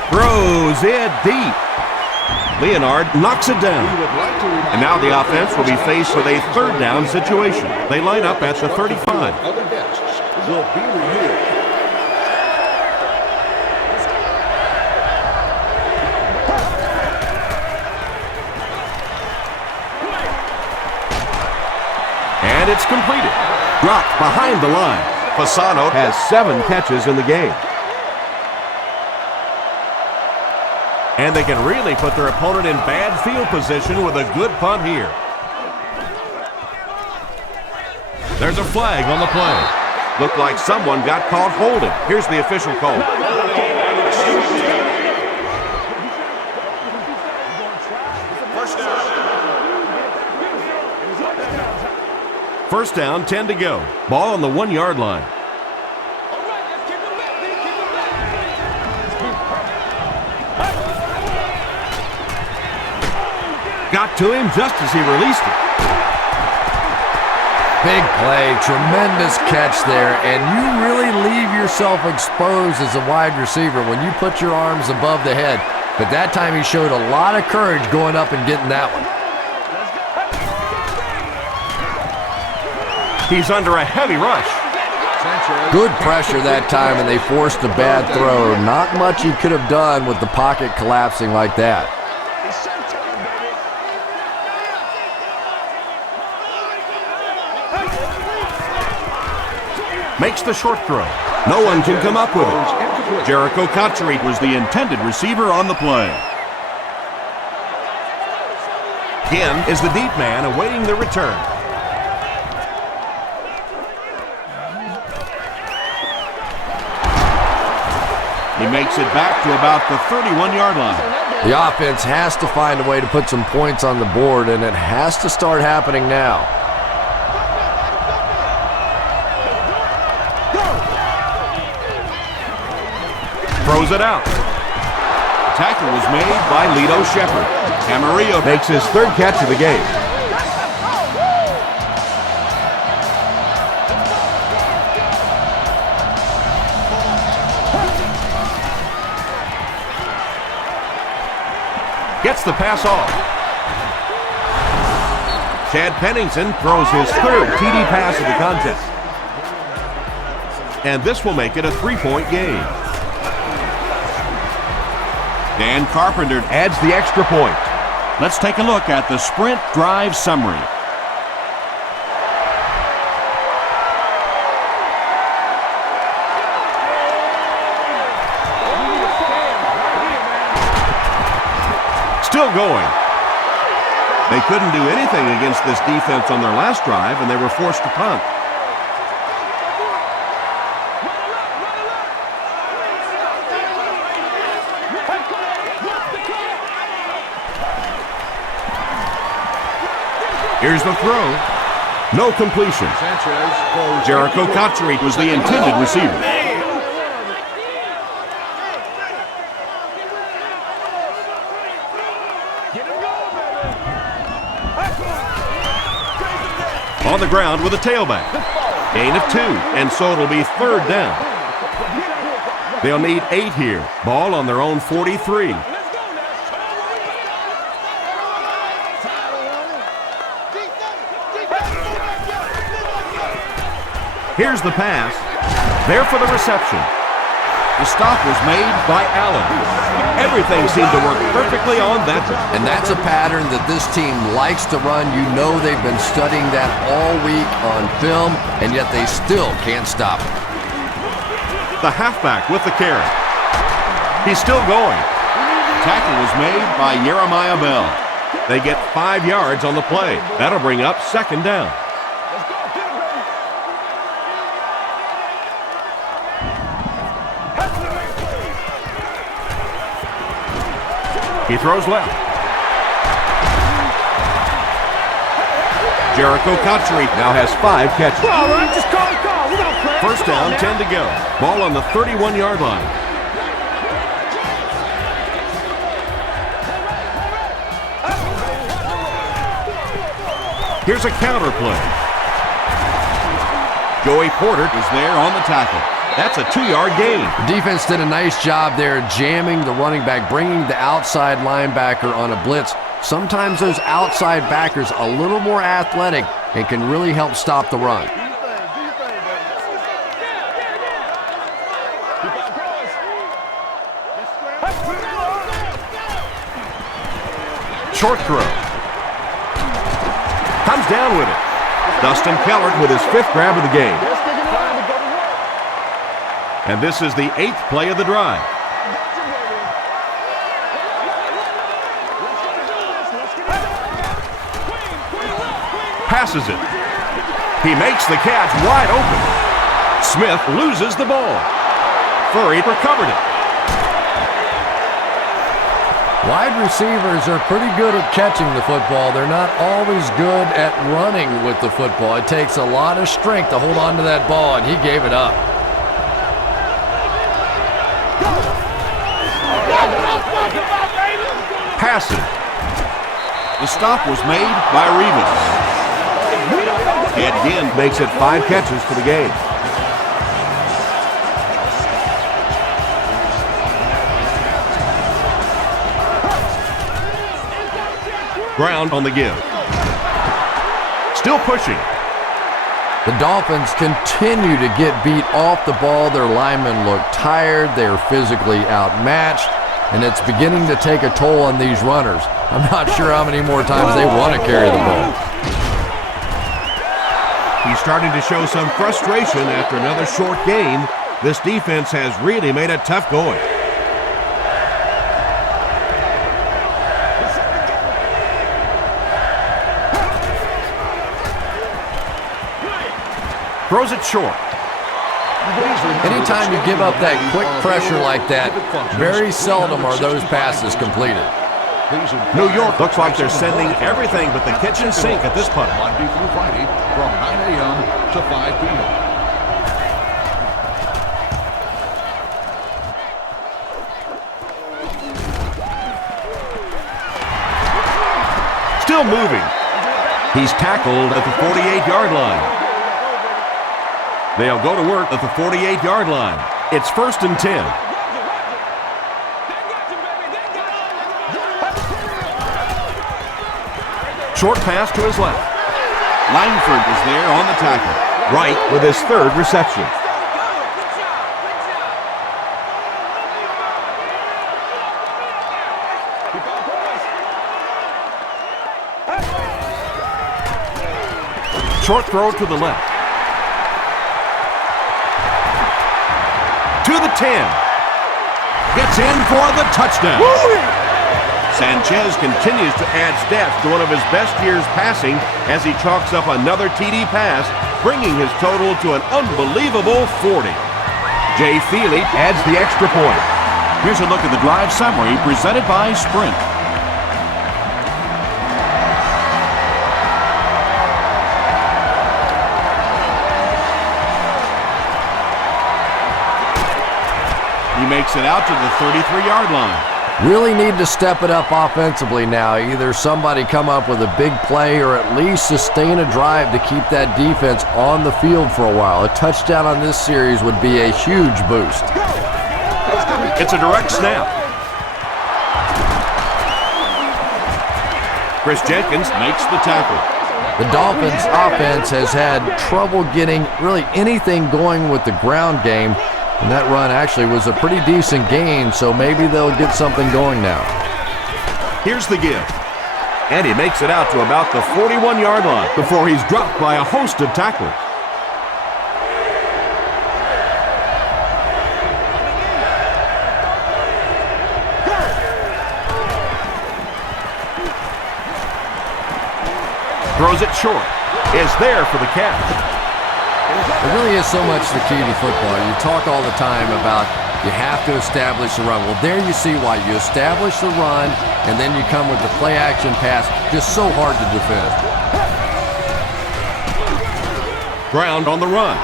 Throws it deep. Leonard knocks it down. And now the offense will be faced with a third down situation. They line up at the 35. Other guests will be removed. And it's completed. Dropped behind the line. Fasano has 7 catches in the game. And they can really put their opponent in bad field position with a good punt here. There's a flag on the play. Looked like someone got caught holding. Here's the official call. First down, 10 to go. Ball on the 1-yard line. Got to him just as he released it. Big play, tremendous catch there, and you really leave yourself exposed as a wide receiver when you put your arms above the head. But that time he showed a lot of courage going up and getting that one. He's under a heavy rush. Good pressure that time, and they forced a bad throw. Not much he could have done with the pocket collapsing like that. Makes the short throw. No one can come up with it. Jericho Cotchery was the intended receiver on the play. Again is the deep man awaiting the return. He makes it back to about the 31-yard line. The offense has to find a way to put some points on the board, and it has to start happening now. Throws it out. Tackle was made by Lito Shepherd. Camarillo makes his 3rd catch of the game. Gets the pass off. Chad Pennington throws his 3rd TD pass of the contest. And this will make it a 3-point game. Dan Carpenter adds the extra point. Let's take a look at the sprint drive summary. Still going. They couldn't do anything against this defense on their last drive, and they were forced to punt. Here's the throw. No completion. Jericho Cotchery was the intended receiver. On the ground with a tailback. Gain of 2, and so it'll be 3rd down. They'll need 8 here. Ball on their own 43. Here's the pass. There for the reception. The stop was made by Allen. Everything seemed to work perfectly on that one. And that's a pattern that this team likes to run. You know they've been studying that all week on film, and yet they still can't stop it. The halfback with the carry. He's still going. Tackle was made by Jeremiah Bell. They get 5 yards on the play. That'll bring up 2nd down. He throws left. Jericho Cotchery now has 5 catches. All right, just call the call. We don't play. 1st down, 10 to go. Ball on the 31-yard line. Here's a counter play. Joey Porter is there on the tackle. That's a 2-yard gain. The defense did a nice job there jamming the running back, bringing the outside linebacker on a blitz. Sometimes those outside backers a little more athletic and can really help stop the run. Short throw. Comes down with it. Dustin Kellert with his 5th grab of the game. And this is the 8th play of the drive. Passes it. He makes the catch wide open. Smith loses the ball. Furry recovered it. Wide receivers are pretty good at catching the football. They're not always good at running with the football. It takes a lot of strength to hold on to that ball, and he gave it up. Passing. The stop was made by Revis. Ed Ginn makes it 5 catches for the game. Ground on the give. Still pushing. The Dolphins continue to get beat off the ball. Their linemen look tired. They're physically outmatched, and it's beginning to take a toll on these runners. I'm not sure how many more times they want to carry the ball. He's starting to show some frustration after another short game. This defense has really made it tough going. Throws it short. Anytime you give up that quick pressure like that, very seldom are those passes completed. New York looks like they're sending everything but the kitchen sink at this point. Monday through Friday from 9 a.m. to 5 p.m. Still moving. He's tackled at the 48-yard line. They'll go to work at the 48-yard line. It's 1st and 10. Short pass to his left. Langford is there on the tackle. Wright with his 3rd reception. Short throw to the left. To the 10. Gets in for the touchdown. Sanchez continues to add stats to one of his best years passing as he chalks up another TD pass, bringing his total to an unbelievable 40. Jay Feely adds the extra point. Here's a look at the drive summary presented by Sprint. He makes it out to the 33-yard line. really need to step it up offensively now. Either somebody come up with a big play or at least sustain a drive to keep that defense on the field for a while. A touchdown on this series would be a huge boost. It's a direct snap. Chris Jenkins makes the tackle. The Dolphins offense has had trouble getting really anything going with the ground game, and that run actually was a pretty decent gain, so maybe they'll get something going now. Here's the give. And he makes it out to about the 41-yard line before he's dropped by a host of tacklers. Throws it short. Is there for the catch. It really is so much the key to football. You talk all the time about you have to establish the run. Well, there you see why. You establish the run, and then you come with the play-action pass. Just so hard to defend. Ground on the run.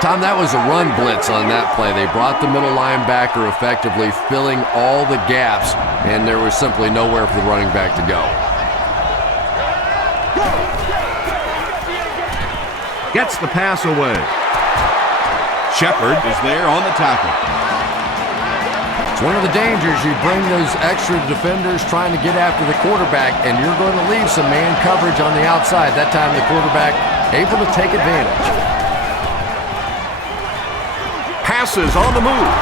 Tom, that was a run blitz on that play. They brought the middle linebacker effectively filling all the gaps, and there was simply nowhere for the running back to go. Gets the pass away. Shepard is there on the tackle. It's one of the dangers. You bring those extra defenders trying to get after the quarterback, and you're going to leave some man coverage on the outside. That time the quarterback able to take advantage. Passes on the move.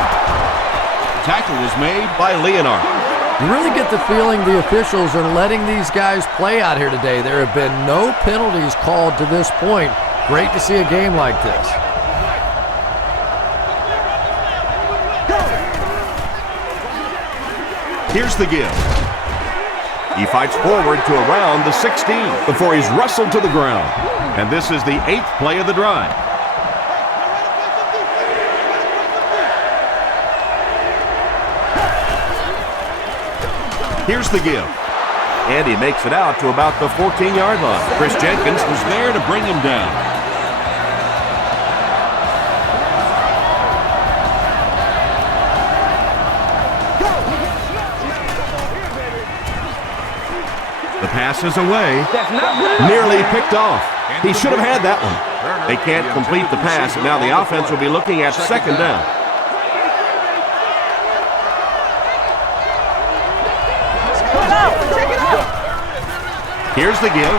Tackle was made by Leonard. You really get the feeling the officials are letting these guys play out here today. There have been no penalties called to this point. Great to see a game like this. Here's the give. He fights forward to around the 16 before he's wrestled to the ground. And this is the 8th play of the drive. Here's the give. And he makes it out to about the 14-yard line. Chris Jenkins was there to bring him down. The pass is away. Nearly picked off. He should have had that one. They can't complete the pass, and now the offense will be looking at second down. Here's the give.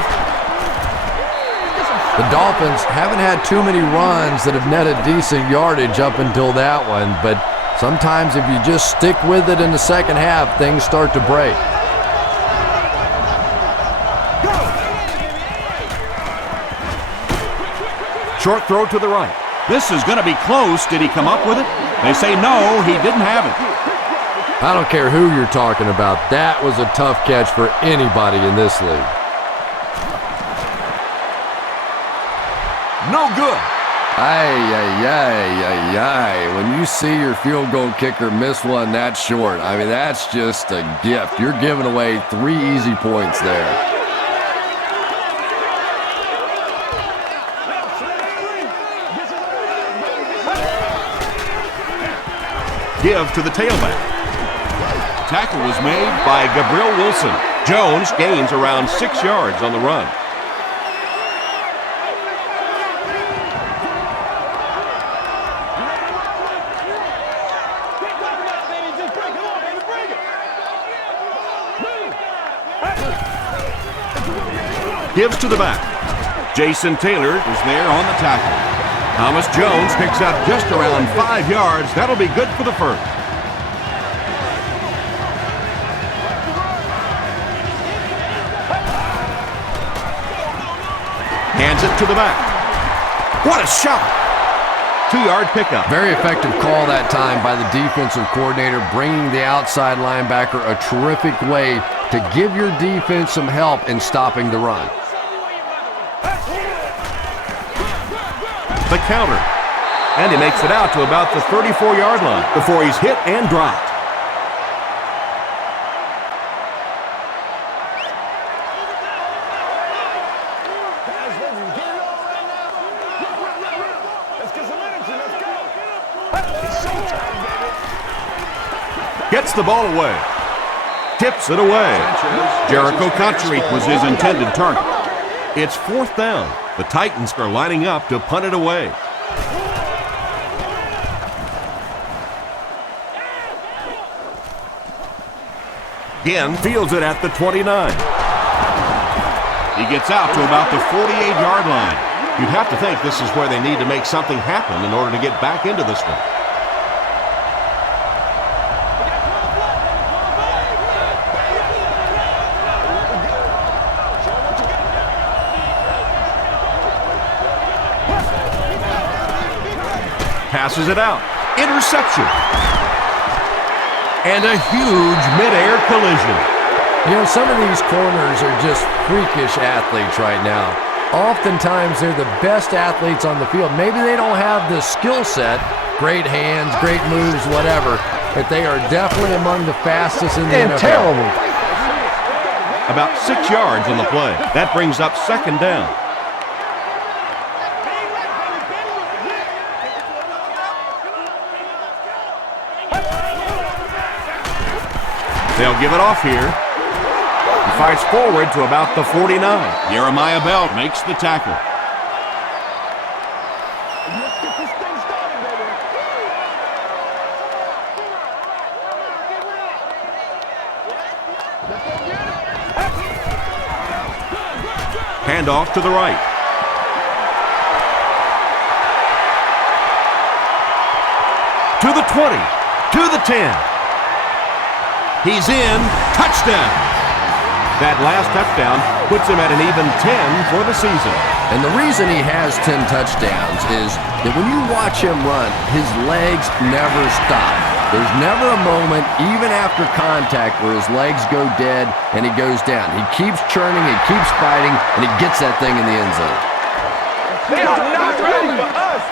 The Dolphins haven't had too many runs that have netted decent yardage up until that one, but sometimes if you just stick with it in the second half, things start to break. Short throw to the right. This is going to be close. Did he come up with it? They say no, he didn't have it. I don't care who you're talking about. That was a tough catch for anybody in this league. No good. When you see your field goal kicker miss one that short, I mean, that's just a gift. You're giving away 3 easy points there. Give to the tailback. Tackle was made by Gabriel Wilson. Jones gains around 6 yards on the run. Gives to the back. Jason Taylor is there on the tackle. Thomas Jones picks up just around 5 yards. That'll be good for the first. Hands it to the back. What a shot! 2-yard pickup. Very effective call that time by the defensive coordinator, bringing the outside linebacker a terrific way to give your defense some help in stopping the run. The counter. And he makes it out to about the 34-yard line before he's hit and dropped. Gets the ball away. Tips it away. Jericho Concherick was his intended target. It's 4th down. The Titans are lining up to punt it away. Again, fields it at the 29. He gets out to about the 48-yard line. You'd have to think this is where they need to make something happen in order to get back into this one. Passes it out. Interception. And a huge mid-air collision. You know, some of these corners are just freakish athletes right now. Oftentimes, they're the best athletes on the field. Maybe they don't have the skill set, great hands, great moves, whatever, but they are definitely among the fastest in the NFL. Terrible. About 6 yards on the play. That brings up 2nd down. They'll give it off here. He fights forward to about the 49. Jeremiah Bell makes the tackle. Handoff to the right. To the 20. To the 10. He's in. Touchdown. That last touchdown puts him at an even 10 for the season. And the reason he has 10 touchdowns is that when you watch him run, his legs never stop. There's never a moment, even after contact, where his legs go dead and he goes down. He keeps churning, he keeps fighting, and he gets that thing in the end zone. They are not ready for us.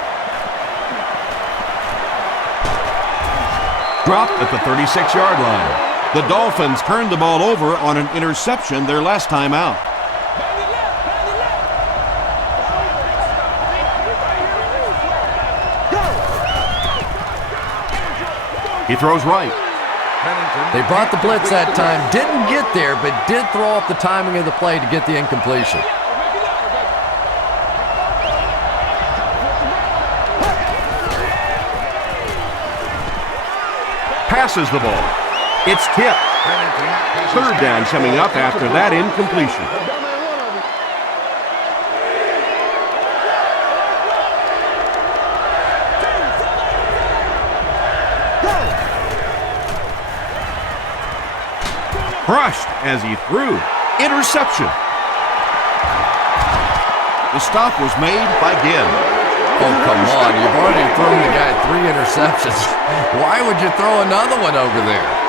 Dropped at the 36-yard line. The Dolphins turned the ball over on an interception their last time out. He throws right. They brought the blitz that time, didn't get there, but did throw off the timing of the play to get the incompletion. Passes the ball. It's tipped. 3rd down coming up after that incompletion. Crushed as he threw. Interception. The stop was made by Ginn. Oh, come on. You've already thrown the guy 3 interceptions. Why would you throw another one over there?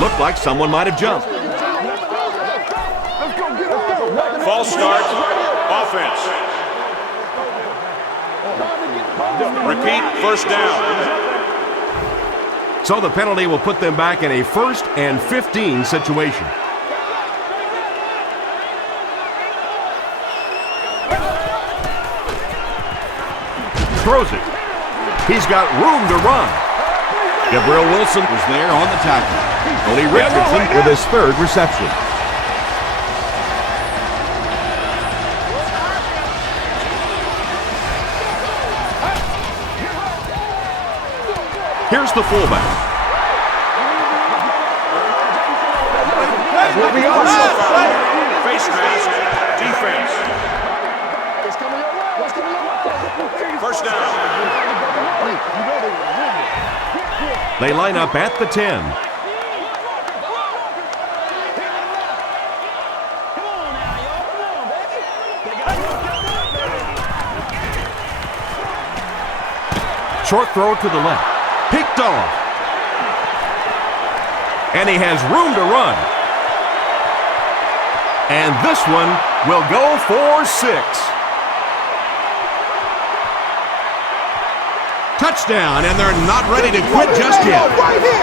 Looked like someone might have jumped. False start. Offense. Repeat, 1st down. So the penalty will put them back in a 1st and 15 situation. Throws it. He's got room to run. Gabriel Wilson was there on the tackle. Tony Richardson with his 3rd reception. Here's the fullback. Face mask. Defense. 1st down. They line up at the 10. Short throw to the left. Picked off. And he has room to run. And this one will go for 6. Touchdown, and they're not ready to quit just yet.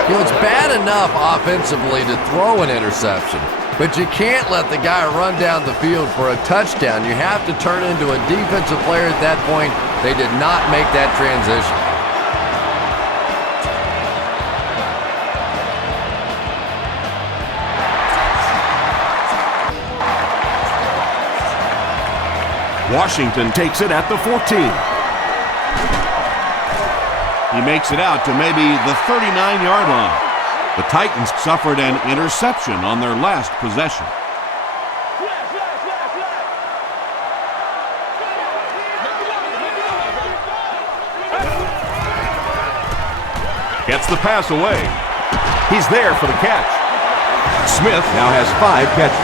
You know, it's bad enough offensively to throw an interception, but you can't let the guy run down the field for a touchdown. You have to turn into a defensive player at that point. They did not make that transition. Washington takes it at the 14. He makes it out to maybe the 39-yard line. The Titans suffered an interception on their last possession. Gets the pass away. He's there for the catch. Smith now has 5 catches.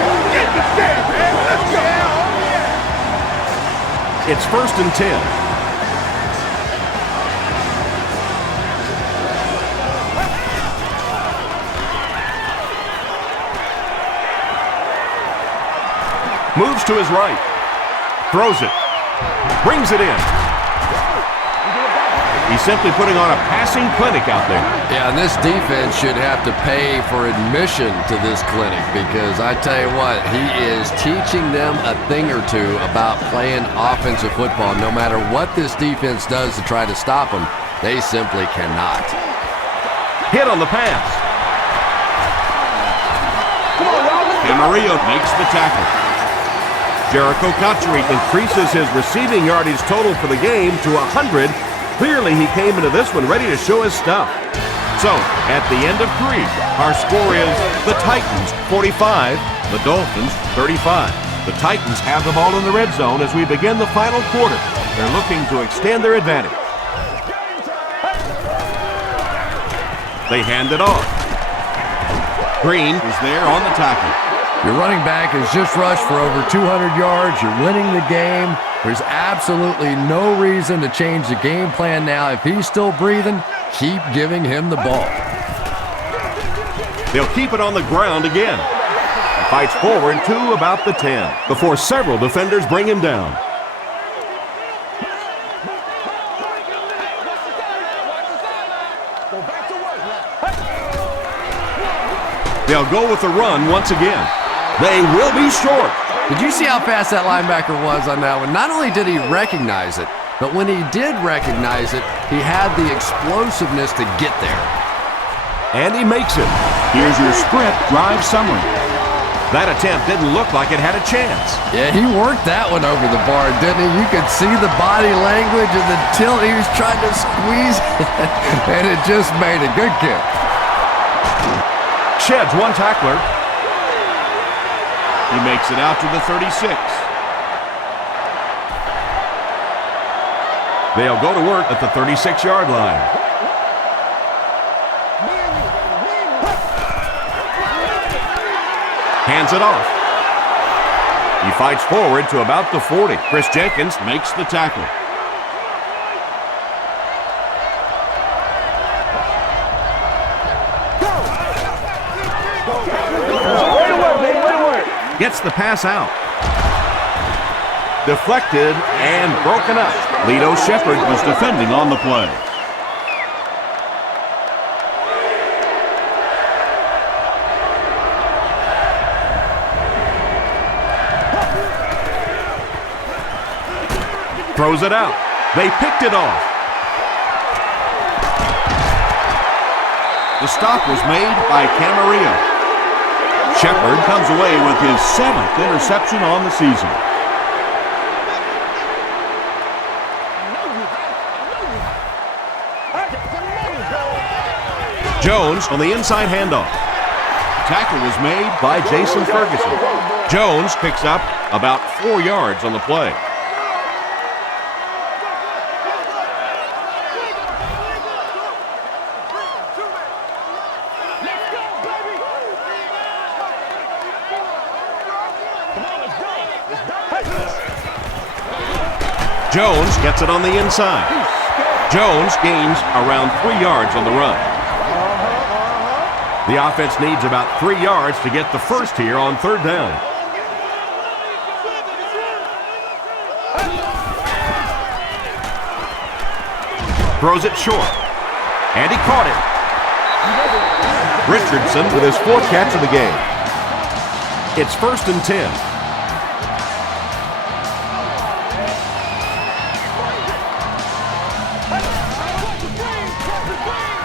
It's 1st and 10. Moves to his right. Throws it. Brings it in. He's simply putting on a passing clinic out there. Yeah, and this defense should have to pay for admission to this clinic because I tell you what, he is teaching them a thing or two about playing offensive football. No matter what this defense does to try to stop them, they simply cannot. Hit on the pass. Camarillo makes the tackle. Jericho Cotchery increases his receiving yardage total for the game to 100. Clearly, he came into this one ready to show his stuff. So, at the end of 3, our score is the Titans 45, the Dolphins 35. The Titans have the ball in the red zone as we begin the final quarter. They're looking to extend their advantage. They hand it off. Green is there on the tackle. Your running back has just rushed for over 200 yards. You're winning the game. There's absolutely no reason to change the game plan now. If he's still breathing, keep giving him the ball. They'll keep it on the ground again. He fights forward to about the 10 before several defenders bring him down. They'll go with the run once again. They will be short. Did you see how fast that linebacker was on that one? Not only did he recognize it, but when he did recognize it, he had the explosiveness to get there. And he makes it. Here's your sprint drive summary. That attempt didn't look like it had a chance. Yeah, he worked that one over the bar, didn't he? You could see the body language and the tilt he was trying to squeeze, and it just made a good kick. Sheds one tackler. He makes it out to the 36. They'll go to work at the 36-yard line. Hands it off. He fights forward to about the 40. Chris Jenkins makes the tackle. Gets the pass out. Deflected and broken up. Lito Shepherd was defending on the play. Throws it out. They picked it off. The stop was made by Camarillo. Shepherd comes away with his 7th interception on the season. Jones on the inside handoff. Tackle was made by Jason Ferguson. Jones picks up about 4 yards on the play. Jones gets it on the inside. Jones gains around 3 yards on the run. The offense needs about 3 yards to get the first here on 3rd down. Throws it short. And he caught it. Richardson with his 4th catch of the game. It's 1st and 10.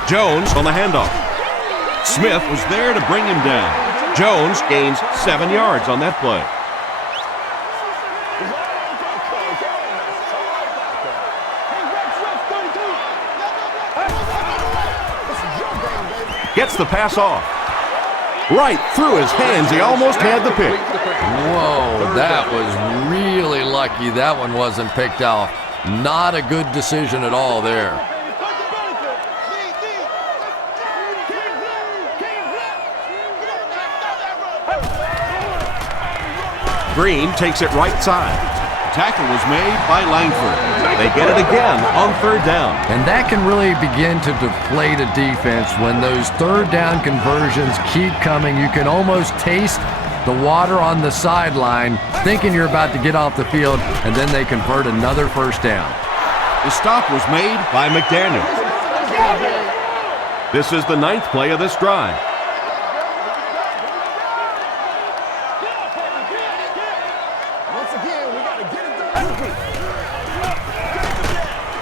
Jones on the handoff. Smith was there to bring him down. Jones gains 7 yards on that play. Gets the pass off. Right through his hands. He almost had the pick. Whoa, that was really lucky. That one wasn't picked off. Not a good decision at all there. Green takes it right side. Tackle was made by Langford. They get it again on 3rd down. And that can really begin to deflate a defense when those 3rd down conversions keep coming. You can almost taste the water on the sideline, thinking you're about to get off the field, and then they convert another 1st down. The stop was made by McDaniel. This is the 9th play of this drive.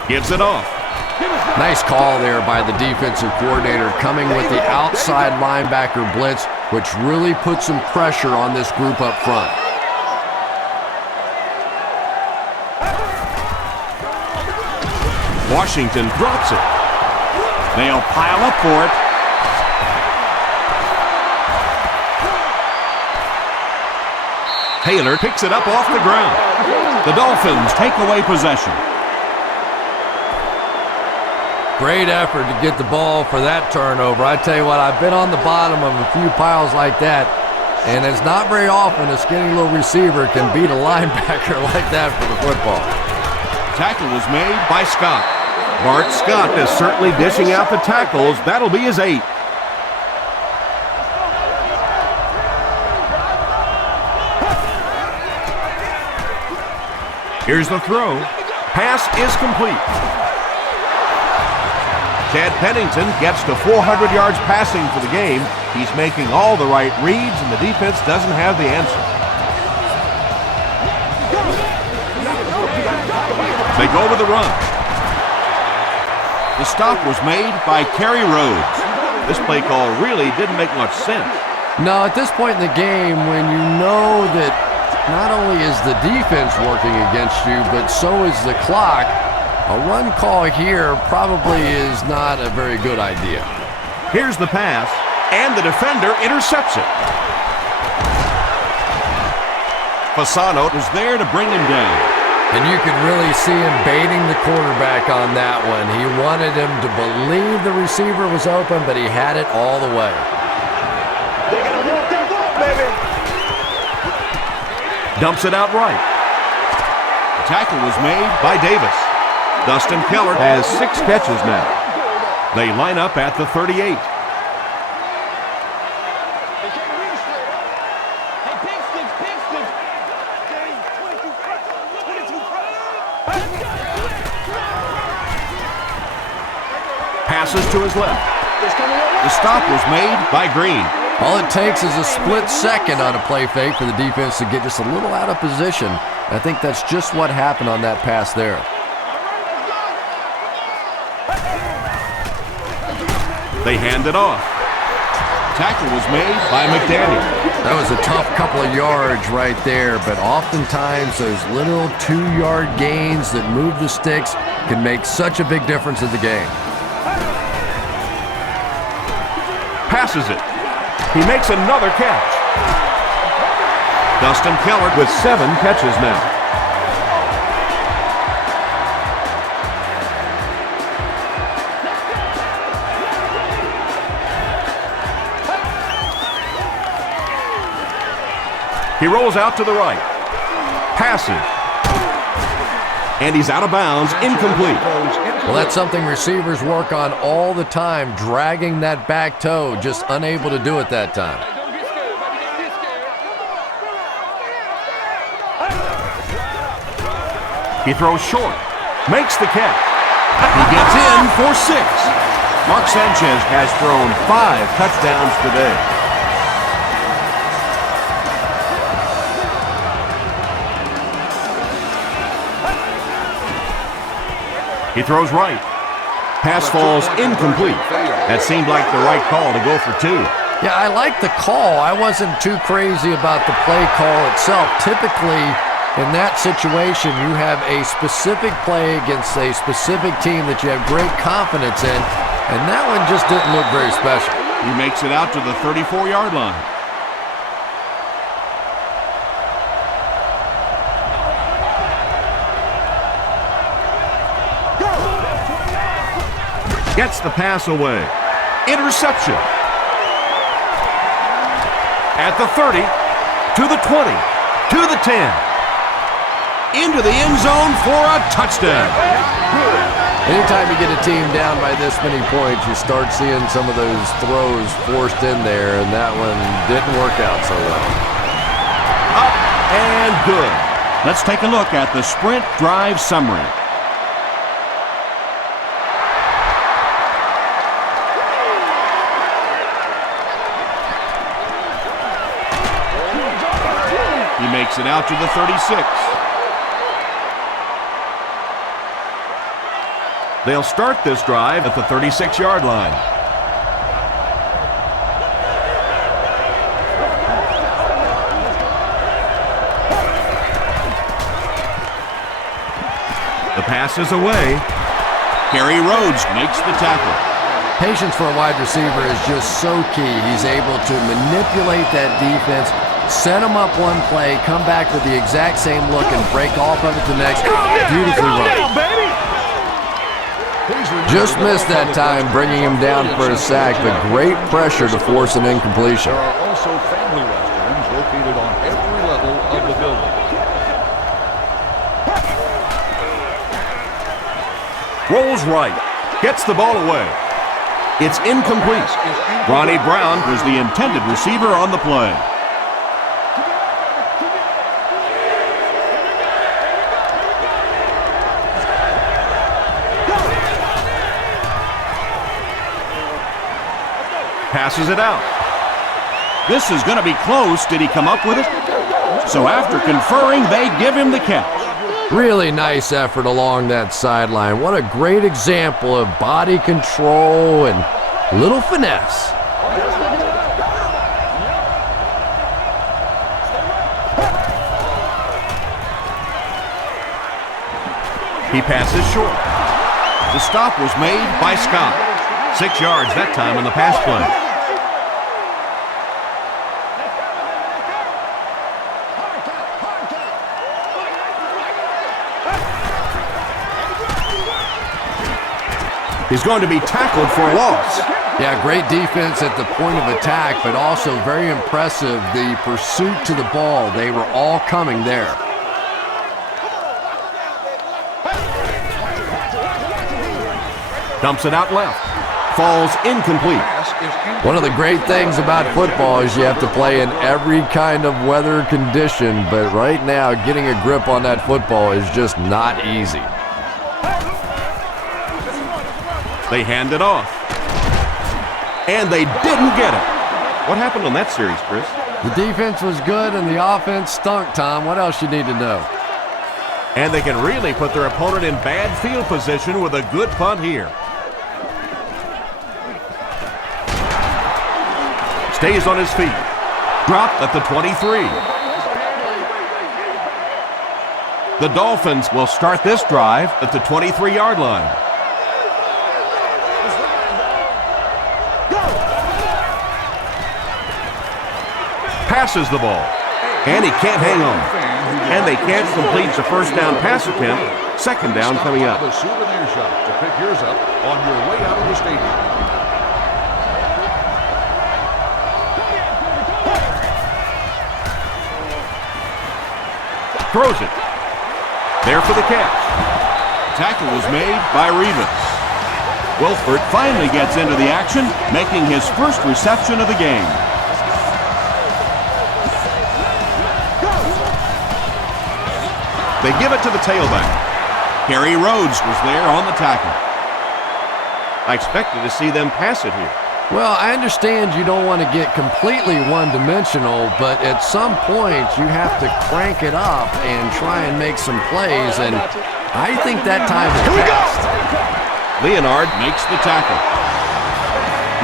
Gives it off. Nice call there by the defensive coordinator, coming with the outside linebacker blitz, which really put some pressure on this group up front. Washington drops it. They'll pile up for it. Taylor picks it up off the ground. The Dolphins take away possession. Great effort to get the ball for that turnover. I tell you what, I've been on the bottom of a few piles like that, and it's not very often a skinny little receiver can beat a linebacker like that for the football. Tackle was made by Scott. Bart Scott is certainly dishing out the tackles. That'll be his 8th. Here's the throw. Pass is complete. Chad Pennington gets to 400 yards passing for the game. He's making all the right reads, and the defense doesn't have the answer. They go with the run. The stop was made by Kerry Rhodes. This play call really didn't make much sense. No, at this point in the game, when you know that not only is the defense working against you, but so is the clock, a run call here probably is not a very good idea. Here's the pass, and the defender intercepts it. Fasano was there to bring him down. And you could really see him baiting the quarterback on that one. He wanted him to believe the receiver was open, but he had it all the way. They're going to walk that ball, baby. Dumps it out right. The tackle was made by Davis. Dustin Keller has 6 catches now. They line up at the 38. Passes to his left. The stop was made by Green. All it takes is a split second on a play fake for the defense to get just a little out of position. I think that's just what happened on that pass there. They hand it off. Tackle was made by McDaniel. That was a tough couple of yards right there, but oftentimes those little 2-yard gains that move the sticks can make such a big difference in the game. Passes it. He makes another catch. Dustin Keller with 7 catches now. He rolls out to the right. Passes. And he's out of bounds, incomplete. Well, that's something receivers work on all the time, dragging that back toe, just unable to do it that time. He throws short, makes the catch. He gets in for 6. Mark Sanchez has thrown 5 touchdowns today. He throws right. Pass falls incomplete. That seemed like the right call to go for 2. Yeah, I like the call. I wasn't too crazy about the play call itself. Typically, in that situation, you have a specific play against a specific team that you have great confidence in, and that one just didn't look very special. He makes it out to the 34-yard line. Gets the pass away. Interception. At the 30, to the 20, to the 10. Into the end zone for a touchdown. Anytime you get a team down by this many points, you start seeing some of those throws forced in there, and that one didn't work out so well. Up and good. Let's take a look at the sprint drive summary. He makes it out to the 36. They'll start this drive at the 36-yard line. The pass is away. Harry Rhodes makes the tackle. Patience for a wide receiver is just so key. He's able to manipulate that defense, set them up one play, come back with the exact same look, and break off of it the next. Beautifully run. Just missed that time, bringing him down for a sack, but great pressure to force an incompletion. There are also family restrooms located on every level of the building. Rolls right. Gets the ball away. It's incomplete. Ronnie Brown was the intended receiver on the play. Passes it out. This is going to be close. Did he come up with it? So after conferring, they give him the catch. Really nice effort along that sideline. What a great example of body control and little finesse. He passes short. The stop was made by Scott. 6 yards that time on the pass play. He's going to be tackled for a loss. Yeah, great defense at the point of attack, but also very impressive the pursuit to the ball. They were all coming there. Dumps it out left. Falls incomplete. One of the great things about football is you have to play in every kind of weather condition, but right now getting a grip on that football is just not easy. They hand it off. And they didn't get it. What happened on that series, Chris? The defense was good and the offense stunk, Tom. What else you need to know? And they can really put their opponent in bad field position with a good punt here. Stays on his feet. Dropped at the 23. The Dolphins will start this drive at the 23-yard line. Passes the ball, and he can't hang on. And they can't complete the first down pass attempt. Second down coming up. The souvenir shop to pick yours up on your way out of the stadium. Throws it. There for the catch. Tackle was made by Rivas. Wilford finally gets into the action, making his first reception of the game. They give it to the tailback. Harry Rhodes was there on the tackle. I expected to see them pass it here. Well, I understand you don't want to get completely one-dimensional, but at some point you have to crank it up and try and make some plays, and I think that time is passed. Leonard makes the tackle.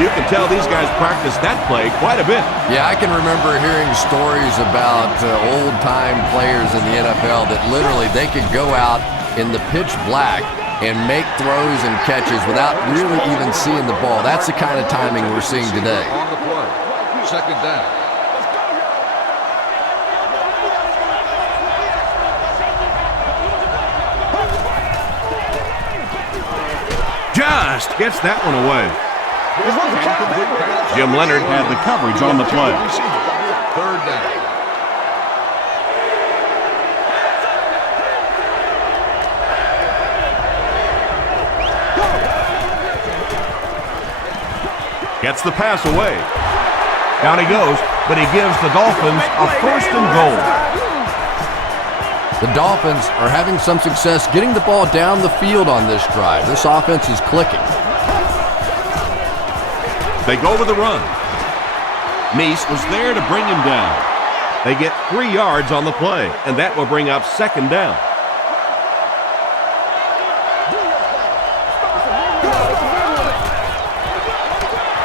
You can tell these guys practice that play quite a bit. Yeah, I can remember hearing stories about old-time players in the NFL that literally they could go out in the pitch black and make throws and catches without really even seeing the ball. That's the kind of timing we're seeing today. On the play. Second down. Just gets that one away. Jim Leonard had the coverage on the play. Third down. Gets the pass away. Down he goes, but he gives the Dolphins a 1st and goal. The Dolphins are having some success getting the ball down the field on this drive. This offense is clicking. They go with the run. Meese was there to bring him down. They get 3 yards on the play, and that will bring up 2nd down.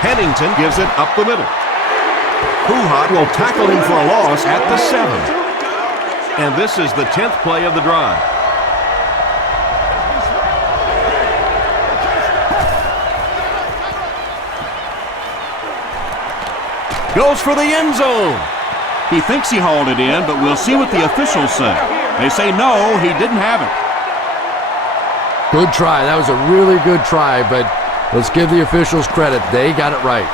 Pennington gives it up the middle. Puhat will tackle him for a loss at the 7. And this is the 10th play of the drive. Goes for the end zone. He thinks he hauled it in, but we'll see what the officials say. They say no, he didn't have it. Good try. That was a really good try, but let's give the officials credit. They got it right.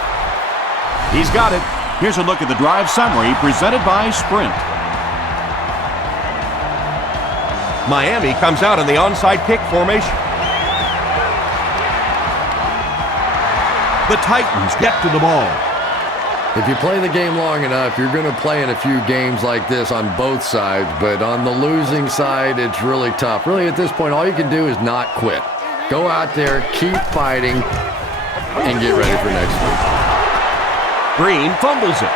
He's got it. Here's a look at the drive summary presented by Sprint. Miami comes out in the onside kick formation. The Titans get to the ball. If you play the game long enough, you're going to play in a few games like this on both sides, but on the losing side, it's really tough. Really, at this point, all you can do is not quit. Go out there, keep fighting, and get ready for next week. Green fumbles it.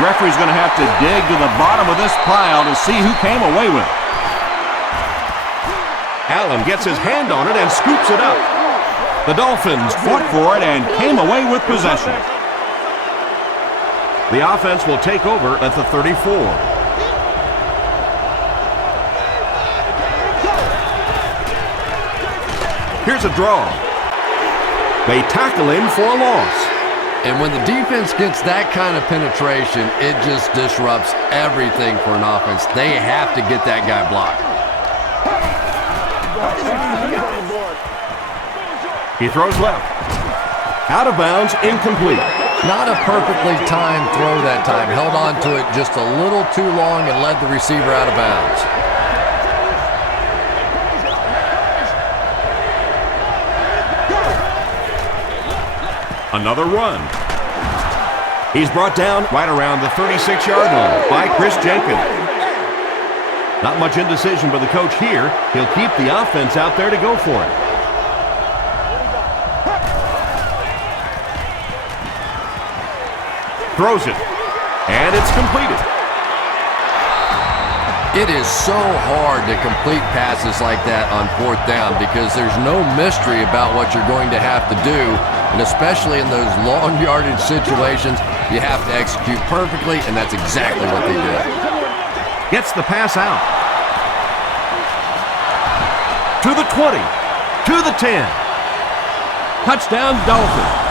Referee's going to have to dig to the bottom of this pile to see who came away with it. Allen gets his hand on it and scoops it up. The Dolphins fought for it and came away with possession. The offense will take over at the 34. Here's a draw. They tackle him for a loss. And when the defense gets that kind of penetration, it just disrupts everything for an offense. They have to get that guy blocked. He throws left. Out of bounds, incomplete. Not a perfectly timed throw that time. Held on to it just a little too long and led the receiver out of bounds. Another run. He's brought down right around the 36-yard line by Chris Jenkins. Not much indecision by the coach here. He'll keep the offense out there to go for it. Throws it, and it's completed. It is so hard to complete passes like that on 4th down because there's no mystery about what you're going to have to do, and especially in those long yardage situations, you have to execute perfectly, and that's exactly what they did. Gets the pass out. To the 20, to the 10. Touchdown, Dolphins.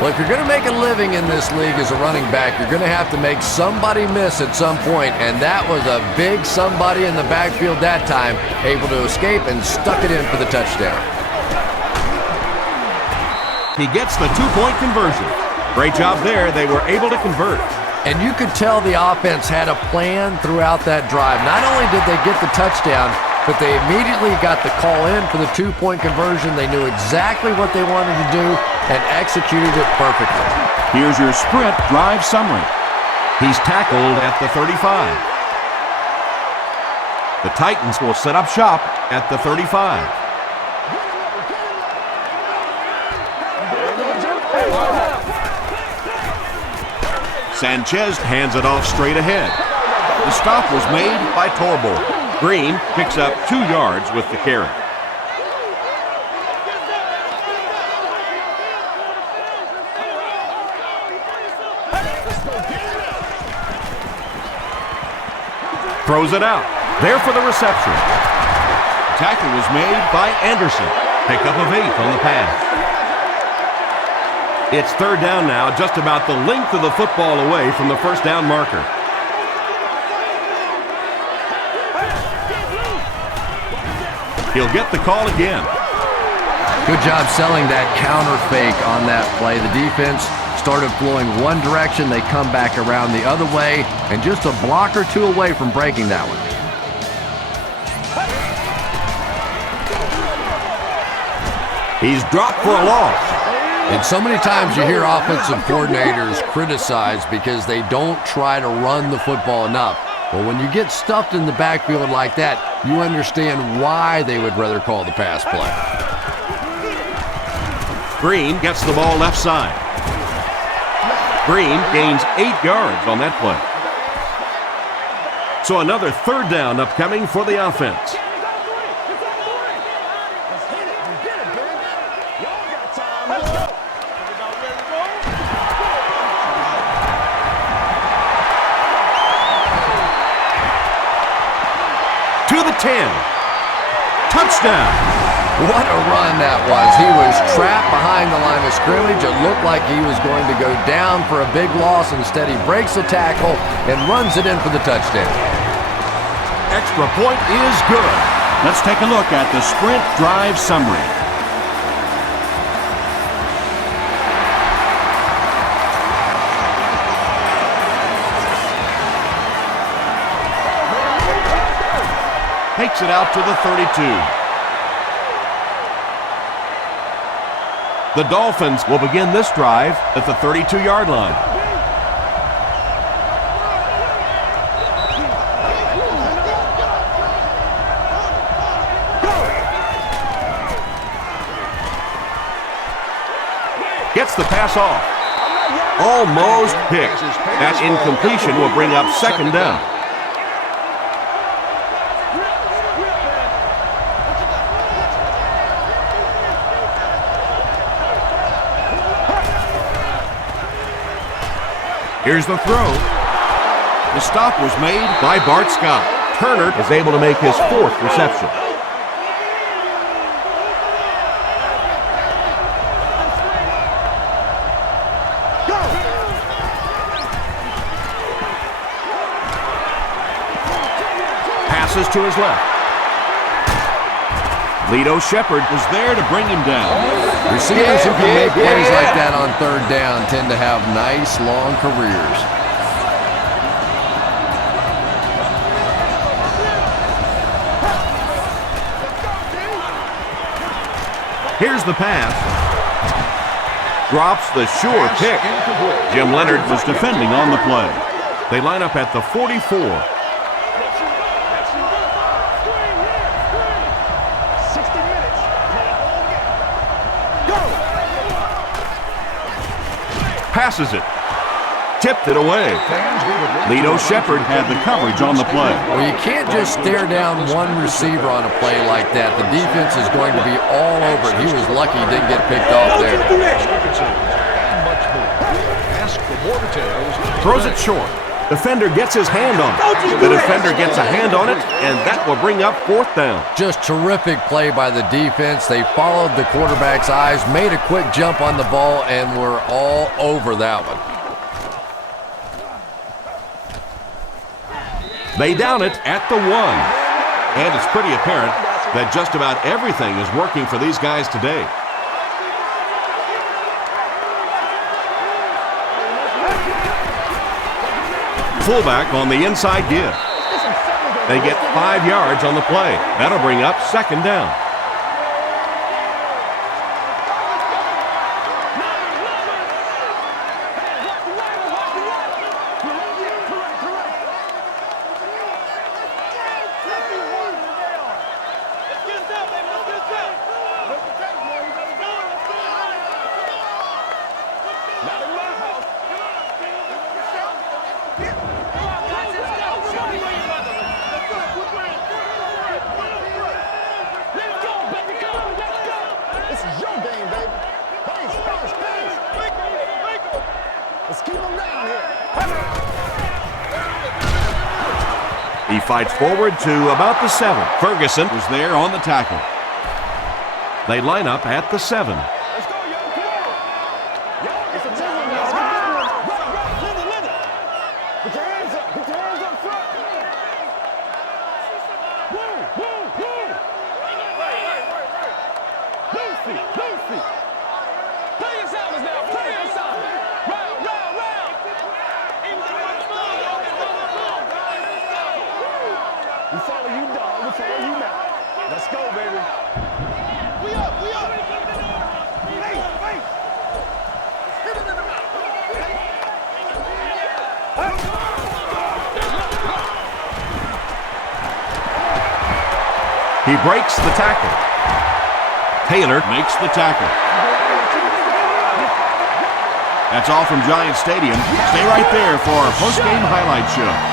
Well, if you're going to make a living in this league as a running back, you're going to have to make somebody miss at some point, and that was a big somebody in the backfield that time, able to escape and stuck it in for the touchdown. He gets the 2-point conversion. Great job there. They were able to convert. And you could tell the offense had a plan throughout that drive. Not only did they get the touchdown, but they immediately got the call in for the 2-point conversion. They knew exactly what they wanted to do and executed it perfectly. Here's your Sprint drive summary. He's tackled at the 35. The Titans will set up shop at the 35. Sanchez hands it off straight ahead. The stop was made by Torborg. Green picks up 2 yards with the carry. Throws it out. There for the reception. Tackle was made by Anderson. Pickup of 8 on the pass. It's 3rd down now, just about the length of the football away from the first down marker. He'll get the call again. Good job selling that counter fake on that play. The defense started flowing one direction. They come back around the other way, and just a block or 2 away from breaking that one. He's dropped for a loss. And so many times you hear offensive coordinators criticized because they don't try to run the football enough. Well, when you get stuffed in the backfield like that, you understand why they would rather call the pass play. Green gets the ball left side. Green gains 8 yards on that play. So another 3rd down upcoming for the offense. To the 10. Touchdown. What a run that was. He was trapped behind the line of scrimmage. It looked like he was going to go down for a big loss. Instead, he breaks the tackle and runs it in for the touchdown. Extra point is good. Let's take a look at the sprint drive summary. Takes it out to the 32. The Dolphins will begin this drive at the 32-yard line. Gets the pass off. Almost picked. That incompletion will bring up 2nd down. Here's the throw. The stop was made by Bart Scott. Turner is able to make his 4th reception. Passes to his left. Lito Shepherd was there to bring him down. Receivers who can make plays like that on 3rd down tend to have nice, long careers. Here's the pass. Drops the sure pick. Jim Leonard was defending on the play. They line up at the 44. Passes it. Tipped it away. Lito Shepherd had the coverage on the play. Well, you can't just stare down one receiver on a play like that. The defense is going to be all over it. He was lucky he didn't get picked off there. Throws it short. Defender gets his hand on it. The defender gets a hand on it, and that will bring up 4th down. Just terrific play by the defense. They followed the quarterback's eyes, made a quick jump on the ball, and were all over that one. They down it at the 1. And it's pretty apparent that just about everything is working for these guys today. Fullback on the inside give. They get 5 yards on the play. That'll bring up 2nd down. He fights forward to about the 7. Ferguson was there on the tackle. They line up at the 7. Let's go, yo. Come on. Yo, it's a team now. Right. Put your hands up. Put your hands up front. Woo. Lucy. Play your sounders now. Play your sounders. Round. We follow you, dog. We follow you now. Let's go, baby. We up. Face. Hit him in the mouth. He breaks the tackle. Taylor makes the tackle. That's all from Giant Stadium. Stay right there for our post-game highlight show.